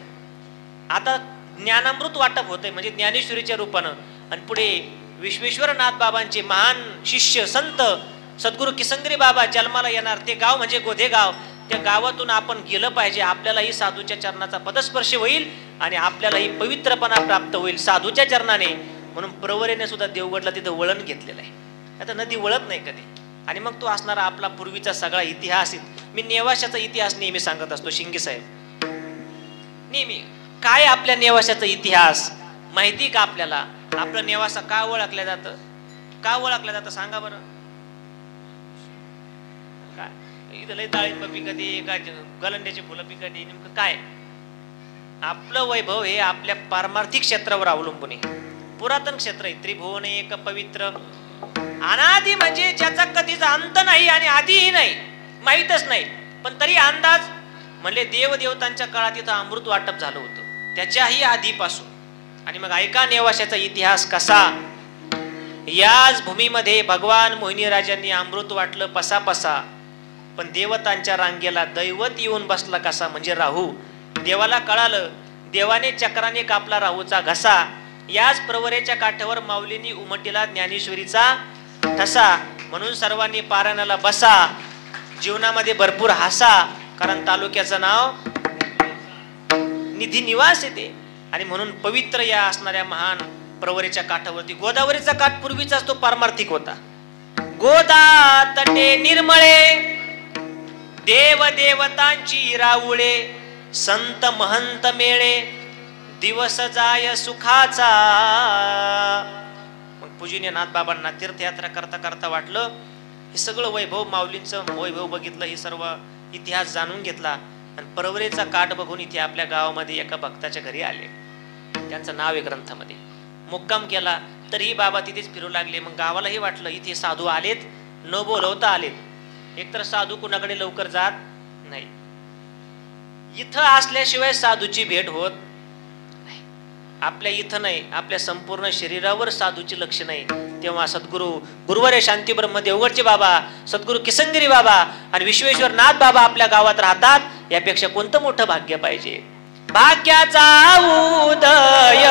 आता ज्ञानामृत वाटप होतंय म्हणजे ज्ञानेश्वरीच्या रूपानं. आणि पुढे विश्वेश्वरनाथ बाबांचे महान शिष्य संत सद्गुरू किसंगरी बाबा जन्माला येणार. ते गाव म्हणजे गोधे गाव. त्या गावातून आपण गेलं पाहिजे. आपल्यालाही साधूच्या चरणाचा पदस्पर्श होईल आणि आपल्यालाही पवित्रपणा प्राप्त होईल साधूच्या चरणाने. म्हणून प्रवरेने सुद्धा देवगडला तिथं वळण घेतलेलं आहे. आता नदी वळत नाही कधी. आणि मग तो असणारा आपला पूर्वीचा सगळा इतिहास. मी नेवाशाचा इतिहास नेहमी सांगत असतो शिंगे साहेब नेहमी. काय आपल्या नेवाशाचा इतिहास माहिती का आपल्याला? आपलं नेवासा का ओळखलं जातं? का ओळखलं जातं सांगा बरं. इथं लय डाळिंब पिकते, काय गलंड्याची फुलं पिकते, नेमकं काय? आपलं वैभव हे आपल्या पारमार्थिक क्षेत्रावर अवलंबून आहे. पुरातन क्षेत्र आहे, त्रिभुवन एक पवित्र, अनादि म्हणजे ज्याचा कधीच अंत नाही आणि आधीही नाही, माहीतच नाही. पण तरी अंदाज म्हणले देवदेवतांच्या काळात इथं अमृत वाटप झालं होतं, त्याच्याही आधीपासून. आणि मग ऐका नेवाशाचा इतिहास कसा. याच भूमीमध्ये भगवान मोहिनी राजांनी अमृत वाटलं पसा पसा. पण देवतांच्या रांगेला दैवत येऊन बसला कसा, म्हणजे राहू. देवाला कळालं, देवाने चक्राने कापला राहूचा घसा. याच प्रवरेच्या काठावर माऊलींनी उमटीला ज्ञानेश्वरीचा ठसा. म्हणून सर्वांनी पारायणाला बसा, जीवनामध्ये भरपूर हसा, कारण तालुक्याचं नाव निधी निवास येते. आणि म्हणून पवित्र या असणाऱ्या महान प्रवरेच्या काठावरती, गोदावरीचा काठ पूर्वीचाच तो पारमार्थिक होता. गोदा तटे निर्मळे, देव देवतांची राऊळे, संत महंत मेळे, दिवस जाय सुखाचा. मग पूजनीय नाथबाबांना तीर्थयात्रा करता करता वाटलं, हे सगळं वैभव, माऊलींचं वैभव बघितलं, हे सर्व इतिहास जाणून घेतला आणि परवरेचा काठ बघून इथे आपल्या गावामध्ये एका भक्ताच्या घरी आले. त्यांचं नाव आहे ग्रंथामध्ये. मुक्काम केला तरीही बाबा तिथेच फिरू लागले. मग गावालाही वाटलं इथे साधू आलेत, न बोलवता आलेत. एकतर साधू कुणाकडे लवकर जात नाही, इथं असल्याशिवाय साधूची भेट होत नाही. आपल्या इथं नाही, आपल्या संपूर्ण शरीरावर साधूची लक्ष नाही. तेव्हा सद्गुरू गुरुवारे शांतीब्रह्म देवगडचे बाबा, सद्गुरू किसनगिरी बाबा आणि विश्वेश्वर नाथ बाबा आपल्या गावात राहतात. यापेक्षा कोणतं मोठं भाग्य पाहिजे? भाग्याचा उदय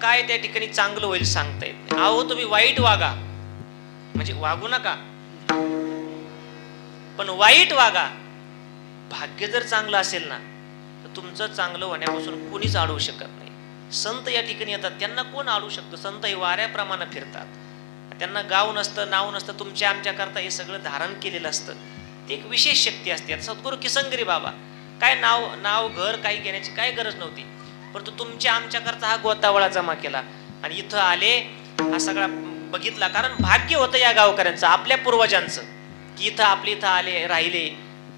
काय त्या ठिकाणी चांगलं होईल सांगता येत नाही. अहो तुम्ही वाईट वागा म्हणजे वागू नका, पण वाईट वागा. भाग्य जर चांगलं असेल ना तर तुमचं चांगलं होण्यापासून कोणीच अडवू शकत नाही. संत या ठिकाणी येतात, त्यांना कोण अडवू शकतो? संत हे वाऱ्याप्रमाणे फिरतात, त्यांना गाव नसतं, नाव नसतं. तुमच्या आमच्या करता हे सगळं धारण केलेलं असतं. ती एक विशेष शक्ती असते. सद्गुरू किसनगिरी बाबा काय नाव घर काही घेण्याची काय गरज नव्हती, परंतु तुमच्या आमच्या करता हा गोतावळा जमा केला आणि इथं आले, हा सगळा बघितला. कारण भाग्य होतं या गावकऱ्यांचं, आपल्या पूर्वजांचं, की इथं आले, राहिले.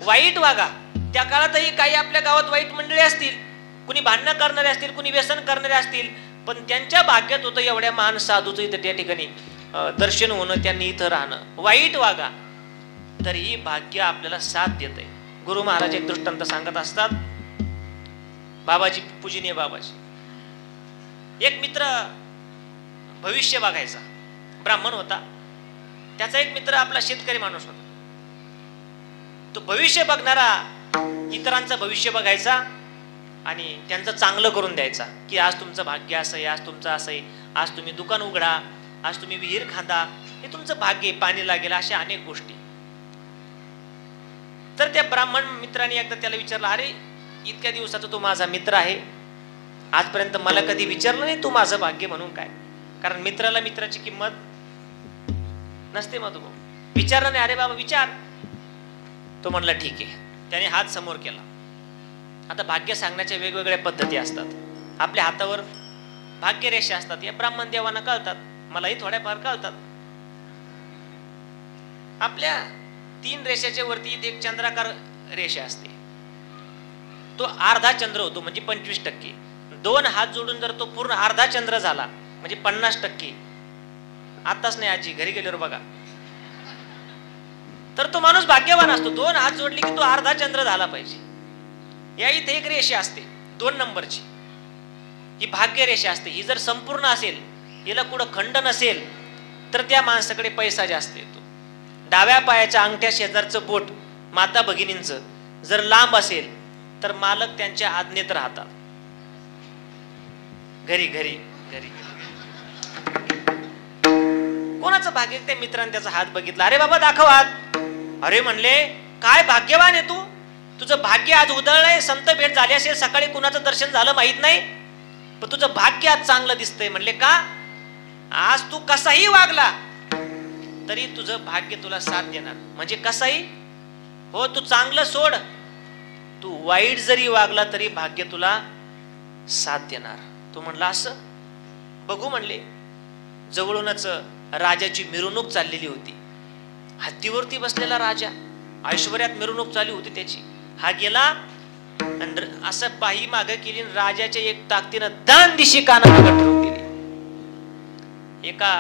वाईट वागा. त्या काळातही काही आपल्या गावात वाईट मंडळी असतील, कुणी भांडणं करणारे असतील, कुणी व्यसन करणारे असतील, पण त्यांच्या भाग्यात होतं एवढ्या महान साधूचं इथं त्या ठिकाणी दर्शन होणं, त्यांनी इथं राहणं. वाईट वागा तरीही भाग्य आपल्याला साथ देत आहे. गुरु महाराज एक दृष्टांत सांगत असतात. बाबाजी, पूजनीय बाबाजी, एक मित्र भविष्य बघायचा, ब्राह्मण होता. त्याचा एक मित्र आपला शेतकरी माणूस होता. तो भविष्य बघणारा इतरांचं भविष्य बघायचा आणि त्यांचं चांगलं करून द्यायचा, की आज तुमचं भाग्य असं आहे, आज तुमचं असं आहे, आज तुम्ही दुकान उघडा, आज तुम्ही विहीर खांदा, हे तुमचं भाग्य, पाणी लागेल, अशा अनेक गोष्टी. तर त्या ब्राह्मण मित्राने एकदा त्याला विचारलं, अरे इतक्या दिवसाचा तू माझा मित्र आहे, आजपर्यंत मला कधी विचारलं नाही तू माझं भाग्य म्हणून काय? कारण मित्राला मित्राची किंमत नसते. मग तू विचारलं नाही, अरे बाबा विचार. तो म्हणला ठीक आहे. त्याने हात समोर केला. आता भाग्य सांगण्याच्या वेगवेगळ्या पद्धती असतात. आपल्या हातावर भाग्यरेषा असतात, या ब्राह्मण देवांना कळतात, मलाही थोड्याफार कळतात. आपल्या 3 रेषेच्या वरती एक चंद्राकार रेषा असते, तो अर्धा चंद्र होतो, म्हणजे 25%. 2 हात जोडून जर तो पूर्ण अर्धा चंद्र झाला म्हणजे 50%. आताच नाही आजी, घरी गेल्यावर बघा, तर तो माणूस भाग्यवान असतो. 2 हात जोडले की तो अर्धा चंद्र झाला पाहिजे. या इथे एक रेषा असते 2 नंबरची, ही भाग्य रेषा असते. ही जर संपूर्ण असेल, हिला कुठं खंड नसेल, तर त्या माणसाकडे पैसा जास्त येतो. डाव्या पायाच्या अंगठ्या शेजारचं बोट माता भगिनींचं जर लांब असेल तर मालक त्यांच्या आज्ञेत राहतात. घरी घरी घरी कोणाचं भाग्य? त्या मित्राने त्याचा हात बघितला. अरे बाबा दाखव हात. अरे म्हणले काय भाग्यवान आहे तू, तुझं भाग्य आज उधळलंय. संत भेट झाली असेल, सकाळी कुणाचं दर्शन झालं माहित नाही, पण तुझं भाग्य आज चांगलं दिसतंय. म्हणले का, आज तू कसाही वागला तरी तुझं भाग्य तुला साथ देणार. म्हणजे कसाही हो, तू चांगलं सोड, तू वाईट जरी वागला तरी भाग्य तुला साथ देणार. तो म्हणला असं बघू. म्हणले जवळूनच राजाची मिरवणूक चाललेली होती. हत्तीवरती बसलेला राजा, ऐश्वर्यात मिरवणूक चालू होती त्याची. हा गेला आणि असं बाही मागे केली, राजाच्या एक ताकदीनं दान दिशी कानामागे ठेवून दिली. एका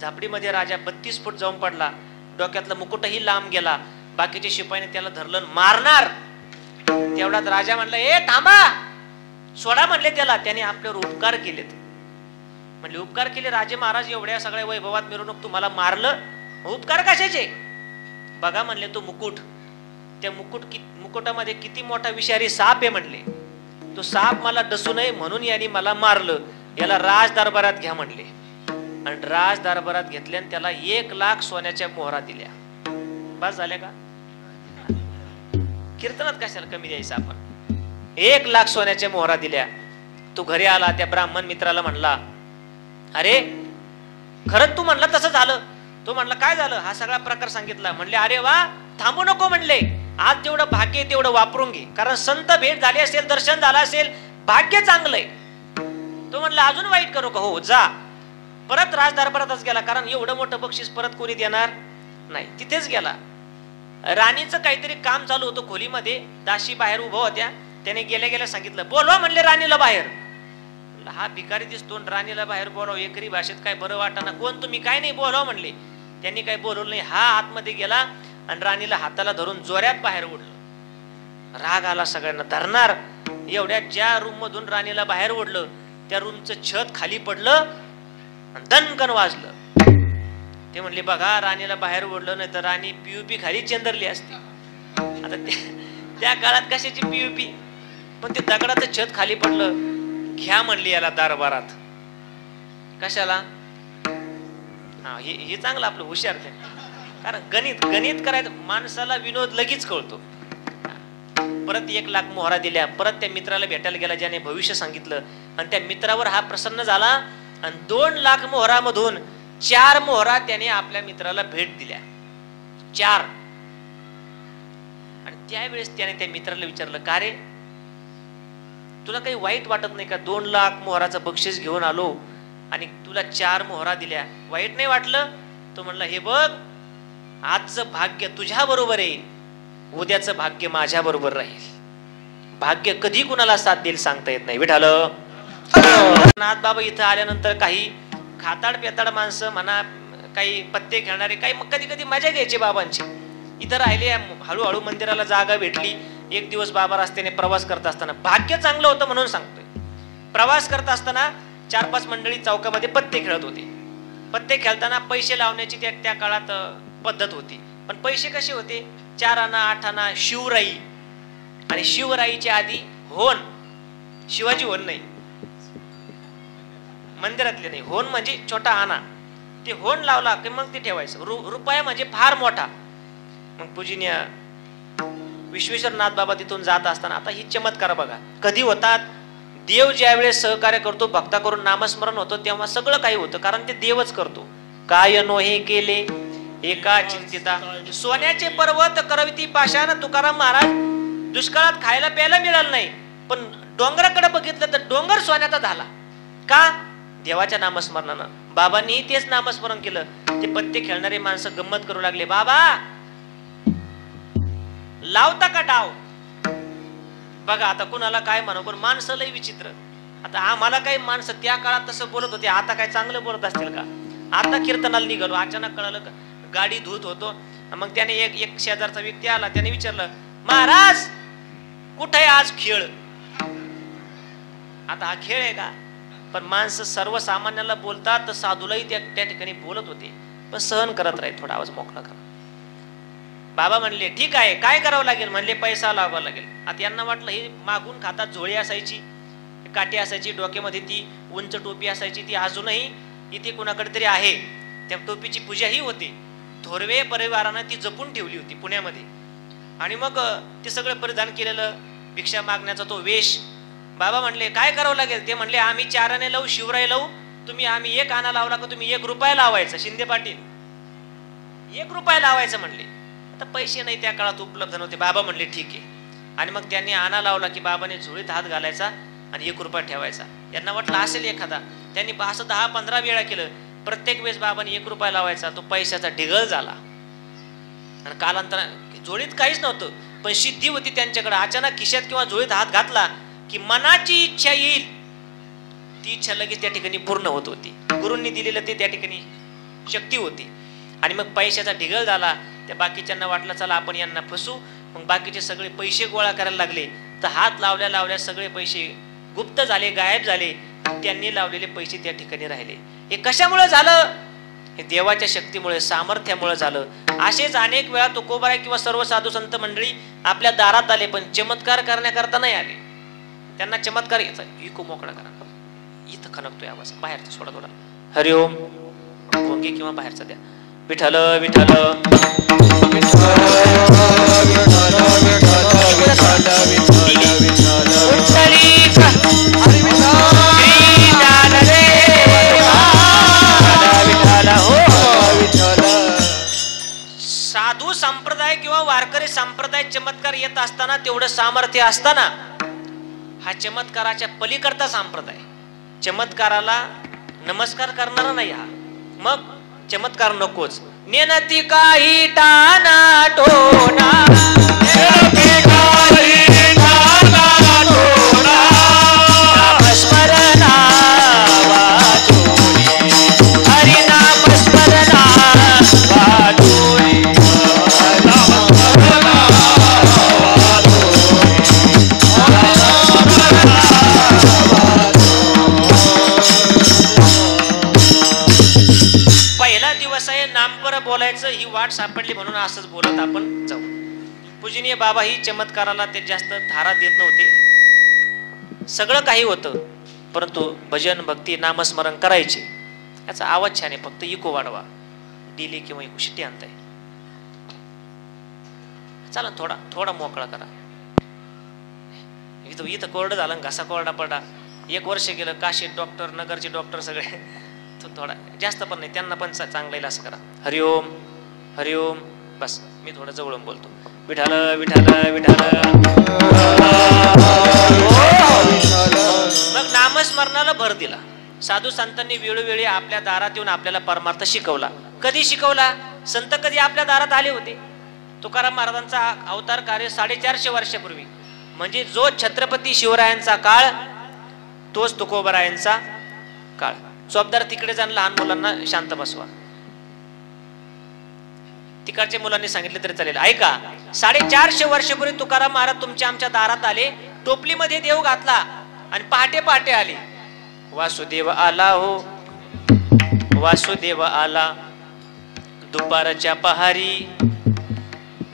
झापडीमध्ये राजा 32 फूट जाऊन पडला, डोक्यातला मुकुटही लांब गेला. बाकीच्या शिपाईने त्याला धरलं, मारणार. तेवढ्यात राजा म्हणला, ए थांबा, सोडा म्हणले त्याला. त्याने आपल्यावर उपकार केलेत. म्हणले उपकार केले राजे महाराज, एवढ्या सगळ्या वैभवात मिरवणूक तुम्हाला मारलं, उपकार कशाचे. बघा म्हणले तो मुकुट, त्या मुकुटामध्ये किती मोठा विषारी साप आहे. म्हणले तो साप मला डसू नये म्हणून यांनी मला मारलं, याला राज दरबारात घ्या म्हणले. आणि राज दरबारात घेतले आणि त्याला 1 लाख सोन्याच्या मोहरा दिल्या. बस झाल्या का, कीर्तनात कशाला कमी द्यायचं आपण. 1 लाख सोन्याच्या मोहरा दिल्या. तो घरी आला, त्या ब्राह्मण मित्राला म्हणला, अरे खरंच तू म्हणला तसं झालं. तो म्हणला काय झालं, हा सगळा प्रकार सांगितला. म्हणले अरे वा, थांबू नको. म्हणले आज तेवढं भाग्य तेवढं वापरून घे, कारण संत भेट झाली असेल, दर्शन झालं असेल, भाग्य चांगलंय. तो म्हणला अजून वाईट करू का. हो जा. परत राज दरबारातच गेला, कारण एवढं मोठं बक्षीस परत कोणी देणार नाही. तिथेच गेला. राणीचं काहीतरी काम चालू होतं खोलीमध्ये, दासी बाहेर उभं होत्या. त्याने गेल्या गेल्या सांगितलं, बोलवा म्हणले राणीला बाहेर. हा भिकारी दिसतो, राणीला बाहेर बोलाव, एकरी भाषेत काय बरं वाटाना. कोण तुम्ही, काय नाही, बोलाव म्हणले. त्यांनी काय बोलवलं नाही. हा आतमध्ये गेला आणि राणीला हाताला धरून जोऱ्यात बाहेर ओढलं. राग आला सगळ्यांना, धरणार. एवढ्या ज्या रूम मधून राणीला बाहेर ओढलं त्या रूमचं छत खाली पडलं आणि दणकन वाजलं. ते म्हणले बघा, राणीला बाहेर ओढलं नाही तर राणी पीयूपी खाली चेंदरली असती. आता त्या काळात कशाची पीयूपी, पण ते दगडाचं छत खाली पडलं. घ्या म्हणली याला दरबारात. कशाला, हा हे चांगलं आपलं हुशार. कारण गणित करायचं, माणसाला विनोद लगेच कळतो. परत 1 लाख मोहरा दिल्या. परत त्या मित्राला भेटायला गेला ज्याने भविष्य सांगितलं, आणि त्या मित्रावर हा प्रसन्न झाला. आणि 2 लाख मोहरामधून 4 मोहरा त्याने आपल्या मित्राला भेट दिल्या. 4. आणि त्यावेळेस त्याने त्या मित्राला विचारलं, का रे तुला काही वाईट वाटत नाही का, 2 लाख मोहराचं बक्षीस घेऊन आलो आणि तुला 4 मोहरा दिल्या, वाईट नाही वाटलं. तो म्हणला, हे बघ, आजचं भाग्य तुझ्या बरोबर आहे, उद्याचं भाग्य माझ्या बरोबर राहील. भाग्य कधी कुणाला साथ देईल सांगता येत नाही. विठाल नाथ बाबा इथं आल्यानंतर काही खाताड पेताड माणसं म्हणा, काही पत्ते खेळणारे, काही कधी कधी मजा घ्यायची बाबांची. इथं राहिले, हळूहळू मंदिराला जागा भेटली. एक दिवस बाबा रस्त्याने प्रवास करत असताना, भाग्य चांगलं होतं म्हणून सांगतोय, प्रवास करत असताना 4-5 मंडळी चौकामध्ये पत्ते खेळत होते. पत्ते खेळताना पैसे लावण्याची त्या काळात पद्धत होती. पण पैसे कसे होते, 4 आणा 8 आणा, शिवराई. आणि शिवराईच्या आधी होन, शिवाजी होन नाही, मंदिरातले नाही, होन म्हणजे छोटा आणा. ते होन लावला की मग ते ठेवायचं. रुपया म्हणजे फार मोठा. मग पूजनीय विश्वेश्वरनाथ बाबा तिथून जात असताना, आता ही चमत्कार बघा कधी होतात. देव ज्या वेळेस सहकार्य करतो, भक्ता करून नामस्मरण होतं, तेव्हा सगळं काही होतं, कारण ते देवच करतो. काय नो हे केले एका चिंतिता, सोन्याचे पर्वत करविती पाषाण. तुकाराम महाराज दुष्काळात खायला प्यायला मिळालं नाही, पण डोंगराकडे बघितलं तर डोंगर सोन्याचा झाला. का, देवाच्या नामस्मरणानं. बाबांनीही तेच नामस्मरण केलं. ते पत्ते खेळणारे माणसं गंमत करू लागले, बाबा लावता का डाव. बघा आता कुणाला काय म्हणू, पण माणसं लय विचित्र. आता आम्हाला काही माणसं त्या काळात तसं बोलत होते, आता काय चांगलं बोलत असतील का. आता कीर्तनाला निघालो, अचानक कळालं का गाडी धुत होतो. मग त्याने एक शेजारचा व्यक्ती आला, त्याने विचारलं, महाराज कुठे आज खेळ. आता हा खेळ आहे का. पण माणसं सर्वसामान्याला बोलतात, तर साधूलाही त्या ठिकाणी बोलत होते. पण सहन करत राहील, थोडा आवाज मोकळा करा. बाबा म्हणले, ठीक आहे, काय करावं लागेल. म्हणले, पैसा लावावा लागेल. आता यांना वाटलं हे मागून खातात. झोळी असायची, काठी असायची, डोक्यामध्ये ती उंच टोपी असायची, ती अजूनही इथे कुणाकडे तरी आहे. त्या टोपीची पूजा ही होते. थोरवे परिवारानं ती जपून ठेवली होती पुण्यामध्ये. आणि मग ते सगळं परिधान केलेलं भिक्षा मागण्याचा तो वेश. बाबा म्हणले काय करावं लागेल? ते म्हणले आम्ही 4 आणे लावू, शिवराय लावू, तुम्ही आम्ही 1 आणा लावला का तुम्ही 1 रुपया लावायचा. शिंदे पाटील 1 रुपया लावायचं म्हणले. आता पैसे नाही त्या काळात उपलब्ध नव्हते. बाबा म्हणले ठीक आहे. आणि मग त्यांनी आणा लावला की बाबाने झोळीत हात घालायचा आणि 1 रुपया ठेवायचा. यांना वाटलं असेल एखादा. त्यांनी असं 10-15 वेळा केलं. प्रत्येक वेळेस बाबाने 1 रुपया लावायचा. तो पैशाचा ढिगळ झाला. आणि कालांतरा झोळीत काहीच नव्हतं पण सिद्धी होती त्यांच्याकडे. अचानक खिशात किंवा झोळीत हात घातला की मनाची इच्छा येईल ती इच्छा लगेच त्या ठिकाणी पूर्ण होत होती. गुरूंनी दिलेलं ते त्या ठिकाणी शक्ती होती. आणि मग पैशाचा ढिगळ झाला. त्या बाकीच्यांना वाटलं चला आपण यांना फसू. मग बाकीचे सगळे पैसे गोळा करायला लागले. तर हात लावल्या लावल्या सगळे पैसे गुप्त झाले, गायब झाले. त्यांनी लावलेले पैसे त्या ठिकाणी राहिले. हे कशामुळे झालं? हे देवाच्या शक्तीमुळे, सामर्थ्यामुळे झालं. असेच अनेक वेळा तुकोबाराय किंवा सर्व साधू संत मंडळी आपल्या दारात आले पण चमत्कार करण्याकरता नाही आले. त्यांना चमत्कार यायचा. इको मोकळा करा, इथं खनकतोय आवाज, बाहेरचा सोडा थोडा. हरिओम भोंगे किंवा बाहेरचा द्या. विठ्ठल विठ्ठल साधू संप्रदाय किंवा वारकरी संप्रदाय चमत्कार येत असताना, तेवढं सामर्थ्य असताना, हा चमत्काराच्या पलीकडचा संप्रदाय. चमत्काराला नमस्कार करणारा नाही हा. मग चमत्कार नकोच. नेनती काही टाना टोना, बोलायचं ही वाट सापडली म्हणून असंच बोलत आपण जाऊ. पूजनीय बाबा ही चमत्काराला ते जास्त धारा देत नव्हते. सगळं काही होतं परंतु भजन भक्ती नामस्मरण करायचे. याचा आवाज छान आहे, फक्त इको वाढवा, डिले किंवा इको शिट्टी आणताय. चला थोडा थोडा मोकळा करा. इथं कोरडं झालं, घसा कोरडा पडला. 1 वर्ष गेलं, काशी डॉक्टर, नगरचे डॉक्टर सगळे. थोडा जास्त पण नाही, त्यांना पण चांगलं येईल असं करा. हरिओम हरिओम. बस मी थोडं जवळून बोलतो. विठ्ठल विठ्ठल विठ्ठल. मग नामस्मरणाला भर दिला. साधू संतांनी वेळोवेळी आपल्या दारात येऊन आपल्याला परमार्थ शिकवला. कधी शिकवला? संत कधी आपल्या दारात आले होते? तुकाराम महाराजांचा अवतार कार्य 450 वर्षापूर्वी, म्हणजे जो छत्रपती शिवरायांचा काळ तोच तुकोबारायांचा काळ. चोपदार तिकडे जाऊन लहान मुलांना शांत बसवा. तिकडच्या मुलांनी सांगितलं तरी चालेल. ऐका, 450 वर्षापूर्वी तुकाराम महाराज तुमच्या आमच्या दारात आले. टोपलीमध्ये देव घातला आणि पहाटे पहाटे आले. वासुदेव आला हो, वासुदेव आला दुपारच्या पहारी.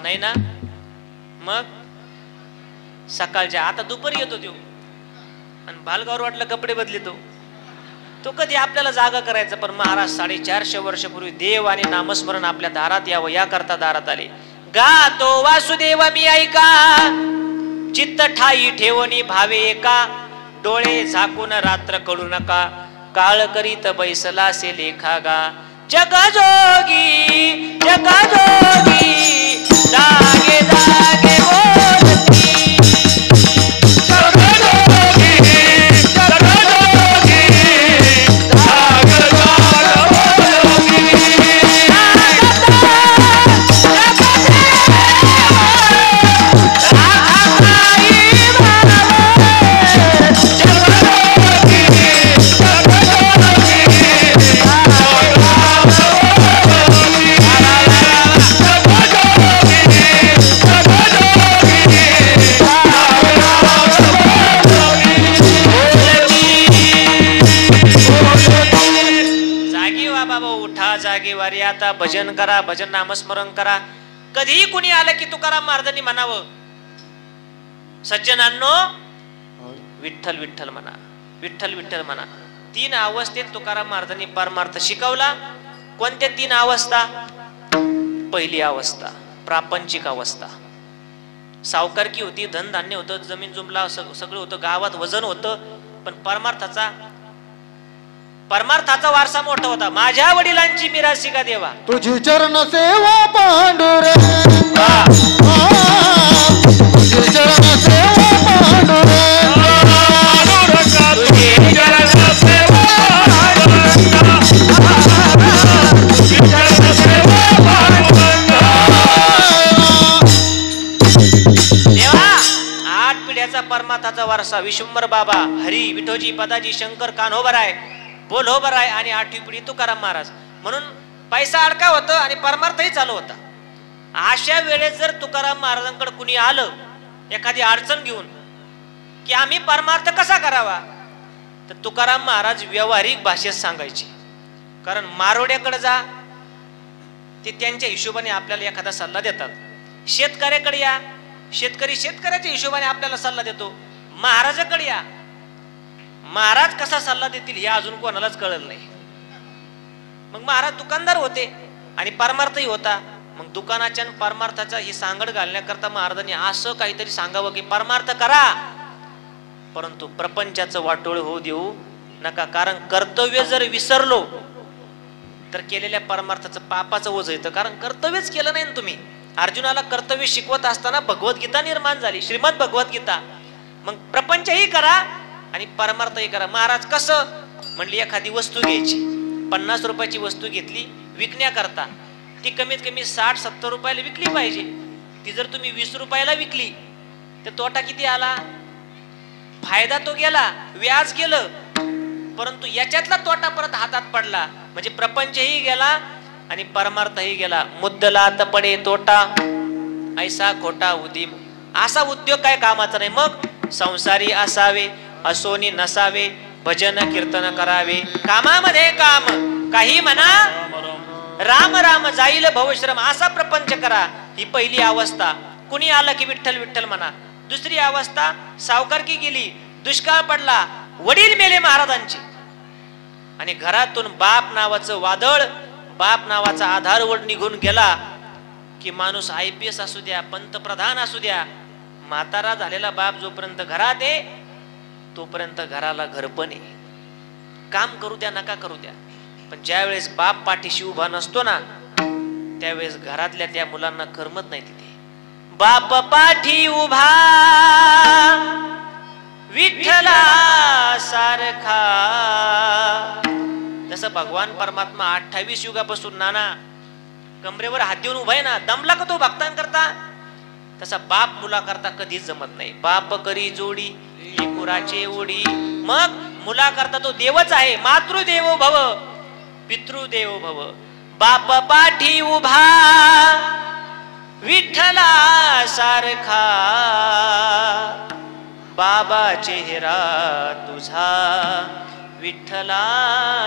नाही ना? मग सकाळच्या, आता दुपारी येतो देव आणि भालगावर वाटलं कपडे बदलितो. तो कधी आपल्याला जागा करायचा. पण महाराज 450 वर्षापूर्वी देव आणि नामस्मरण आपल्या दारात यावं याकरता दारात आले. गातो वासुदेव मी ऐका, चित्त ठाई ठेवणी भावे एका. डोळे झाकून रात्र कळू नका, काळ करीत बैसला से लेखा गा. जगजोगी जगजोगी जागे जागे बोलती. आता भजन करा, भजन नामस्मरण करा. कधीही कुणी आलं की तुकाराम महाराजांनी म्हणावं, सज्जनांनो विठ्ठल विठ्ठल म्हणा, विठ्ठल विठ्ठल म्हणा. 3 अवस्थेत तुकाराम महाराजांनी परमार्थ शिकवला. कोणत्या 3 अवस्था? पहिली अवस्था प्रापंचिक अवस्था. सावकारकी होती, धनधान्य होतं, जमीन जुमला सगळं होतं, गावात वजन होतं, पण परमार्थाचा वारसा मोठा होता. माझ्या वडिलांची मिरासी का देवा, तुझी चरण सेवा पांडुरंगा, तुझी चरण सेवा पांडुरंगा, तुझी चरण सेवा परमार्थाचा वारसा विश्वंभर बाबा, हरी, विठोजी, पदाजी, शंकर, कान्होबराय, बोल्होबराय आणि 8वी पिढी तुकाराम महाराज. म्हणून पैसा अडका होतं आणि परमार्थही चालू होता. अशा वेळेस जर तुकाराम महाराजांकडे कुणी आलं एखादी अडचण घेऊन की आम्ही परमार्थ कसा करावा, तर तुकाराम महाराज व्यावहारिक भाषेत सांगायचे. कारण मारोड्याकडे जा, ते त्यांच्या हिशोबाने आपल्याला एखादा सल्ला देतात. शेतकऱ्याकडे या, शेतकरी शेतकऱ्याच्या हिशोबाने आपल्याला सल्ला देतो. महाराजाकडे या, महाराज कसा सल्ला देतील हे अजून कोणालाच कळलं नाही. मग महाराज दुकानदार होते आणि परमार्थही होता. मग दुकानाच्या आणि परमार्थाचा ही सांगड घालण्याकरता महाराजांनी असं काहीतरी सांगावं की परमार्थ करा, परंतु प्रपंचाचं वाटोळ होऊ देऊ नका. कारण कर्तव्य जर विसरलो तर केलेल्या परमार्थाचं पापाचं ओझ येतं. कारण कर्तव्यच केलं नाही ना तुम्ही. अर्जुनाला कर्तव्य शिकवत असताना भगवद्गीता निर्माण झाली, श्रीमद भगवद्गीता. मग प्रपंचही करा आणि परमार्थही करा. महाराज कसं म्हणली, एखादी वस्तू घ्यायची, 50 रुपयाची वस्तू घेतली विकण्याकरता, ती कमीत कमी 60-70 रुपयाला विकली पाहिजे. ती जर तुम्ही 20 रुपयाला विकली तर तोटा किती आला? फायदा तो गेला, व्याज गेलं, परंतु याच्यातला तोटा परत हातात पडला. म्हणजे प्रपंचही गेला आणि परमार्थही गेला. मुद्दलात पडे तोटा, ऐसा खोटा उदीम. असा उद्योग काय कामाचा नाही. मग संसारी असावे, असोनी नसावे, भजन कीर्तन करावे, कामामध्ये काम, काही म्हणा राम राम, जाईल भवश्रम, असा प्रपंच करा. ही पहिली अवस्था. कुणी आलं की विठ्ठल विठ्ठल म्हणा. दुसरी अवस्था, सावकारकी गेली, दुष्काळ पडला, वडील मेले महाराजांचे आणि घरातून बाप नावाचं वादळ, बाप नावाचा आधारवड निघून गेला की माणूस IPS असू द्या, पंतप्रधान असू द्या, म्हातारा झालेला बाप जोपर्यंत घरात आहे तोपर्यंत घराला घरपण आहे. काम करू द्या नका करू द्या, पण ज्या वेळेस बाप पाठीशी उभा नसतो ना त्यावेळेस घरातल्या त्या मुलांना करमत नाही. तिथे बाप पाठी उभा विठ्ठला सारखा. जसं भगवान परमात्मा 28 युगापासून नाना कमरेवर हात देऊन उभा आहे ना, दमला का तो भक्तांकरता, तसा बाप मुलाकरता कधीच जमत नाही. बाप करी जोडी लेकुराचे ओढी. मग मुलाकरता तो देवच आहे. मातृदेवो भव पितृदेवो भव. बाप पाठी उभा विठ्ठला सारखा, बाबा चेहरा तुझा विठ्ठला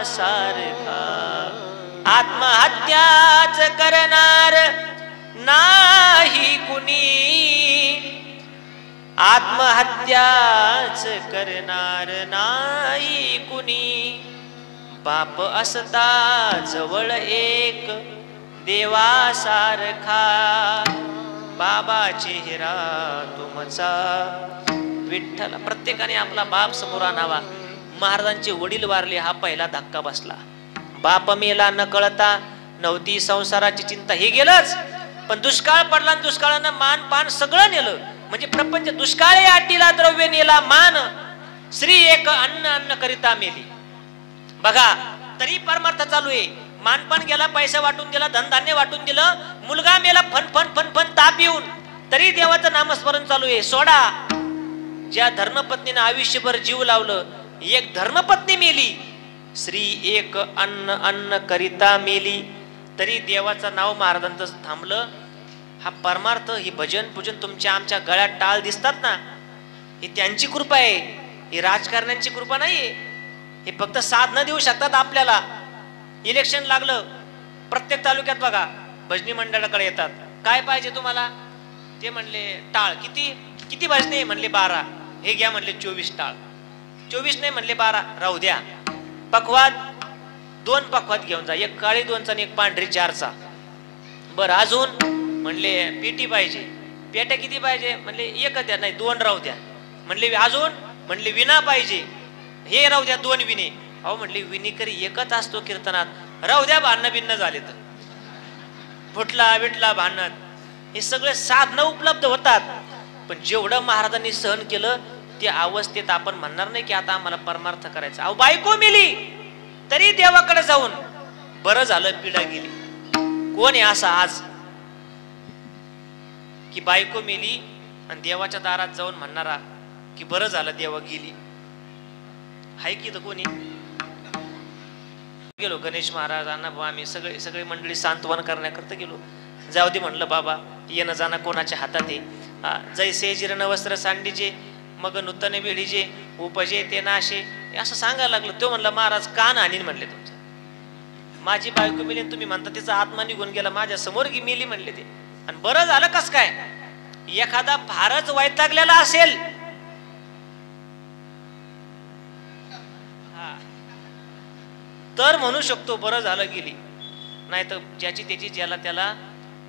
सारखा. आत्महत्याच करणार नाही कुणी, आत्महत्याच करणार नाही कुणी. बाप असता जवळ एक देवासारखा, बाबा चेहरा तुमचा विठ्ठल. प्रत्येकाने आपला बाप समोर आणावा. महाराजांचे वडील वारले हा पहिला धक्का बसला. बाप मेला न कळता, नव्हती संसाराची चिंता, हे गेलंच. पण दुष्काळ पडला आणि दुष्काळानं मान पान सगळं नेलं. म्हणजे प्रपंच दुष्काळे आटीला द्रव्य नेला मान, श्री एक अन्न अन्न करिता मेली. बघा तरी परमार्थ चालू आहे. मानपान गेला, पैसा वाटून दिला, धनधान्य वाटून दिलं, मुलगा मेला फन फन फन फन ताप येऊन, तरी देवाचं नामस्मरण चालू आहे. सोडा, ज्या धर्मपत्नीने आयुष्यभर जीव लावलं, एक धर्मपत्नी मेली, श्री एक अन्न अन्न करिता मेली, तरी देवाचं नाव महाराजांचं थांबलं. हा परमार्थ, ही भजन पूजन तुमच्या आमच्या गळ्यात टाळ दिसतात ना, ही त्यांची कृपा आहे, ही राजकारण्यांची कृपा नाहीये. हे फक्त साधना देऊ शकतात आपल्याला. इलेक्शन लागलं, प्रत्येक तालुक्यात बघा भजनी मंडळाकडे येतात, काय पाहिजे तुम्हाला, ते म्हणले टाळ. किती किती भजने म्हणले 12, हे घ्या म्हणले 24 टाळ. 24 नाही म्हणले 12, राहू द्या. पखवाद 2 पखवाद घेऊन जा, एक काळी 2चा आणि एक पांढरी 4चा. बरं अजून म्हणले पेटी पाहिजे, पेट्या किती पाहिजे? म्हणले एकच द्या. नाही 2 राहू द्या. म्हणले अजून? म्हणले विना पाहिजे. हे राहू द्या 2 विणे. अहो म्हणले विणीकरी एकच असतो कीर्तनात, राहू द्या. भांडणं बिन्न झाले तर फुटला विटला भांडण, हे सगळे साधनं उपलब्ध होतात. पण जेवढं महाराजांनी सहन केलं त्या अवस्थेत आपण म्हणणार नाही की आता आम्हाला परमार्थ करायचा. अहो बायको मेली तरी देवाकडे जाऊन बरं झालं पिढा गेली. कोण आहे असा आज की बायको मेली आणि देवाच्या दारात जाऊन म्हणणारा की बरं झालं देवा गेली? हाय की तर कोणी? गेलो गणेश महाराजांना, आम्ही सगळे मंडळी सांत्वन करण्याकरता गेलो. जाऊ दे म्हणलं बाबा, येणं जाणं कोणाच्या हातात आहे. जैसे जीर्ण वस्त्र सांडीचे मग नूतन वेळीचे उपजे ते नाशे, असं सांगायला लागलं. तो म्हणला महाराज कान आणीन म्हणले तुमचं. माझी बायको मेली तुम्ही म्हणता तिचा आत्मा निघून गेला, माझ्या समोर मेली म्हणले ते. आणि बरं झालं कस काय? एखादा फारच वैतागलेला असेल तर म्हणू शकतो बरं झालं गेली. नाही तर ज्याची त्याची ज्याला त्याला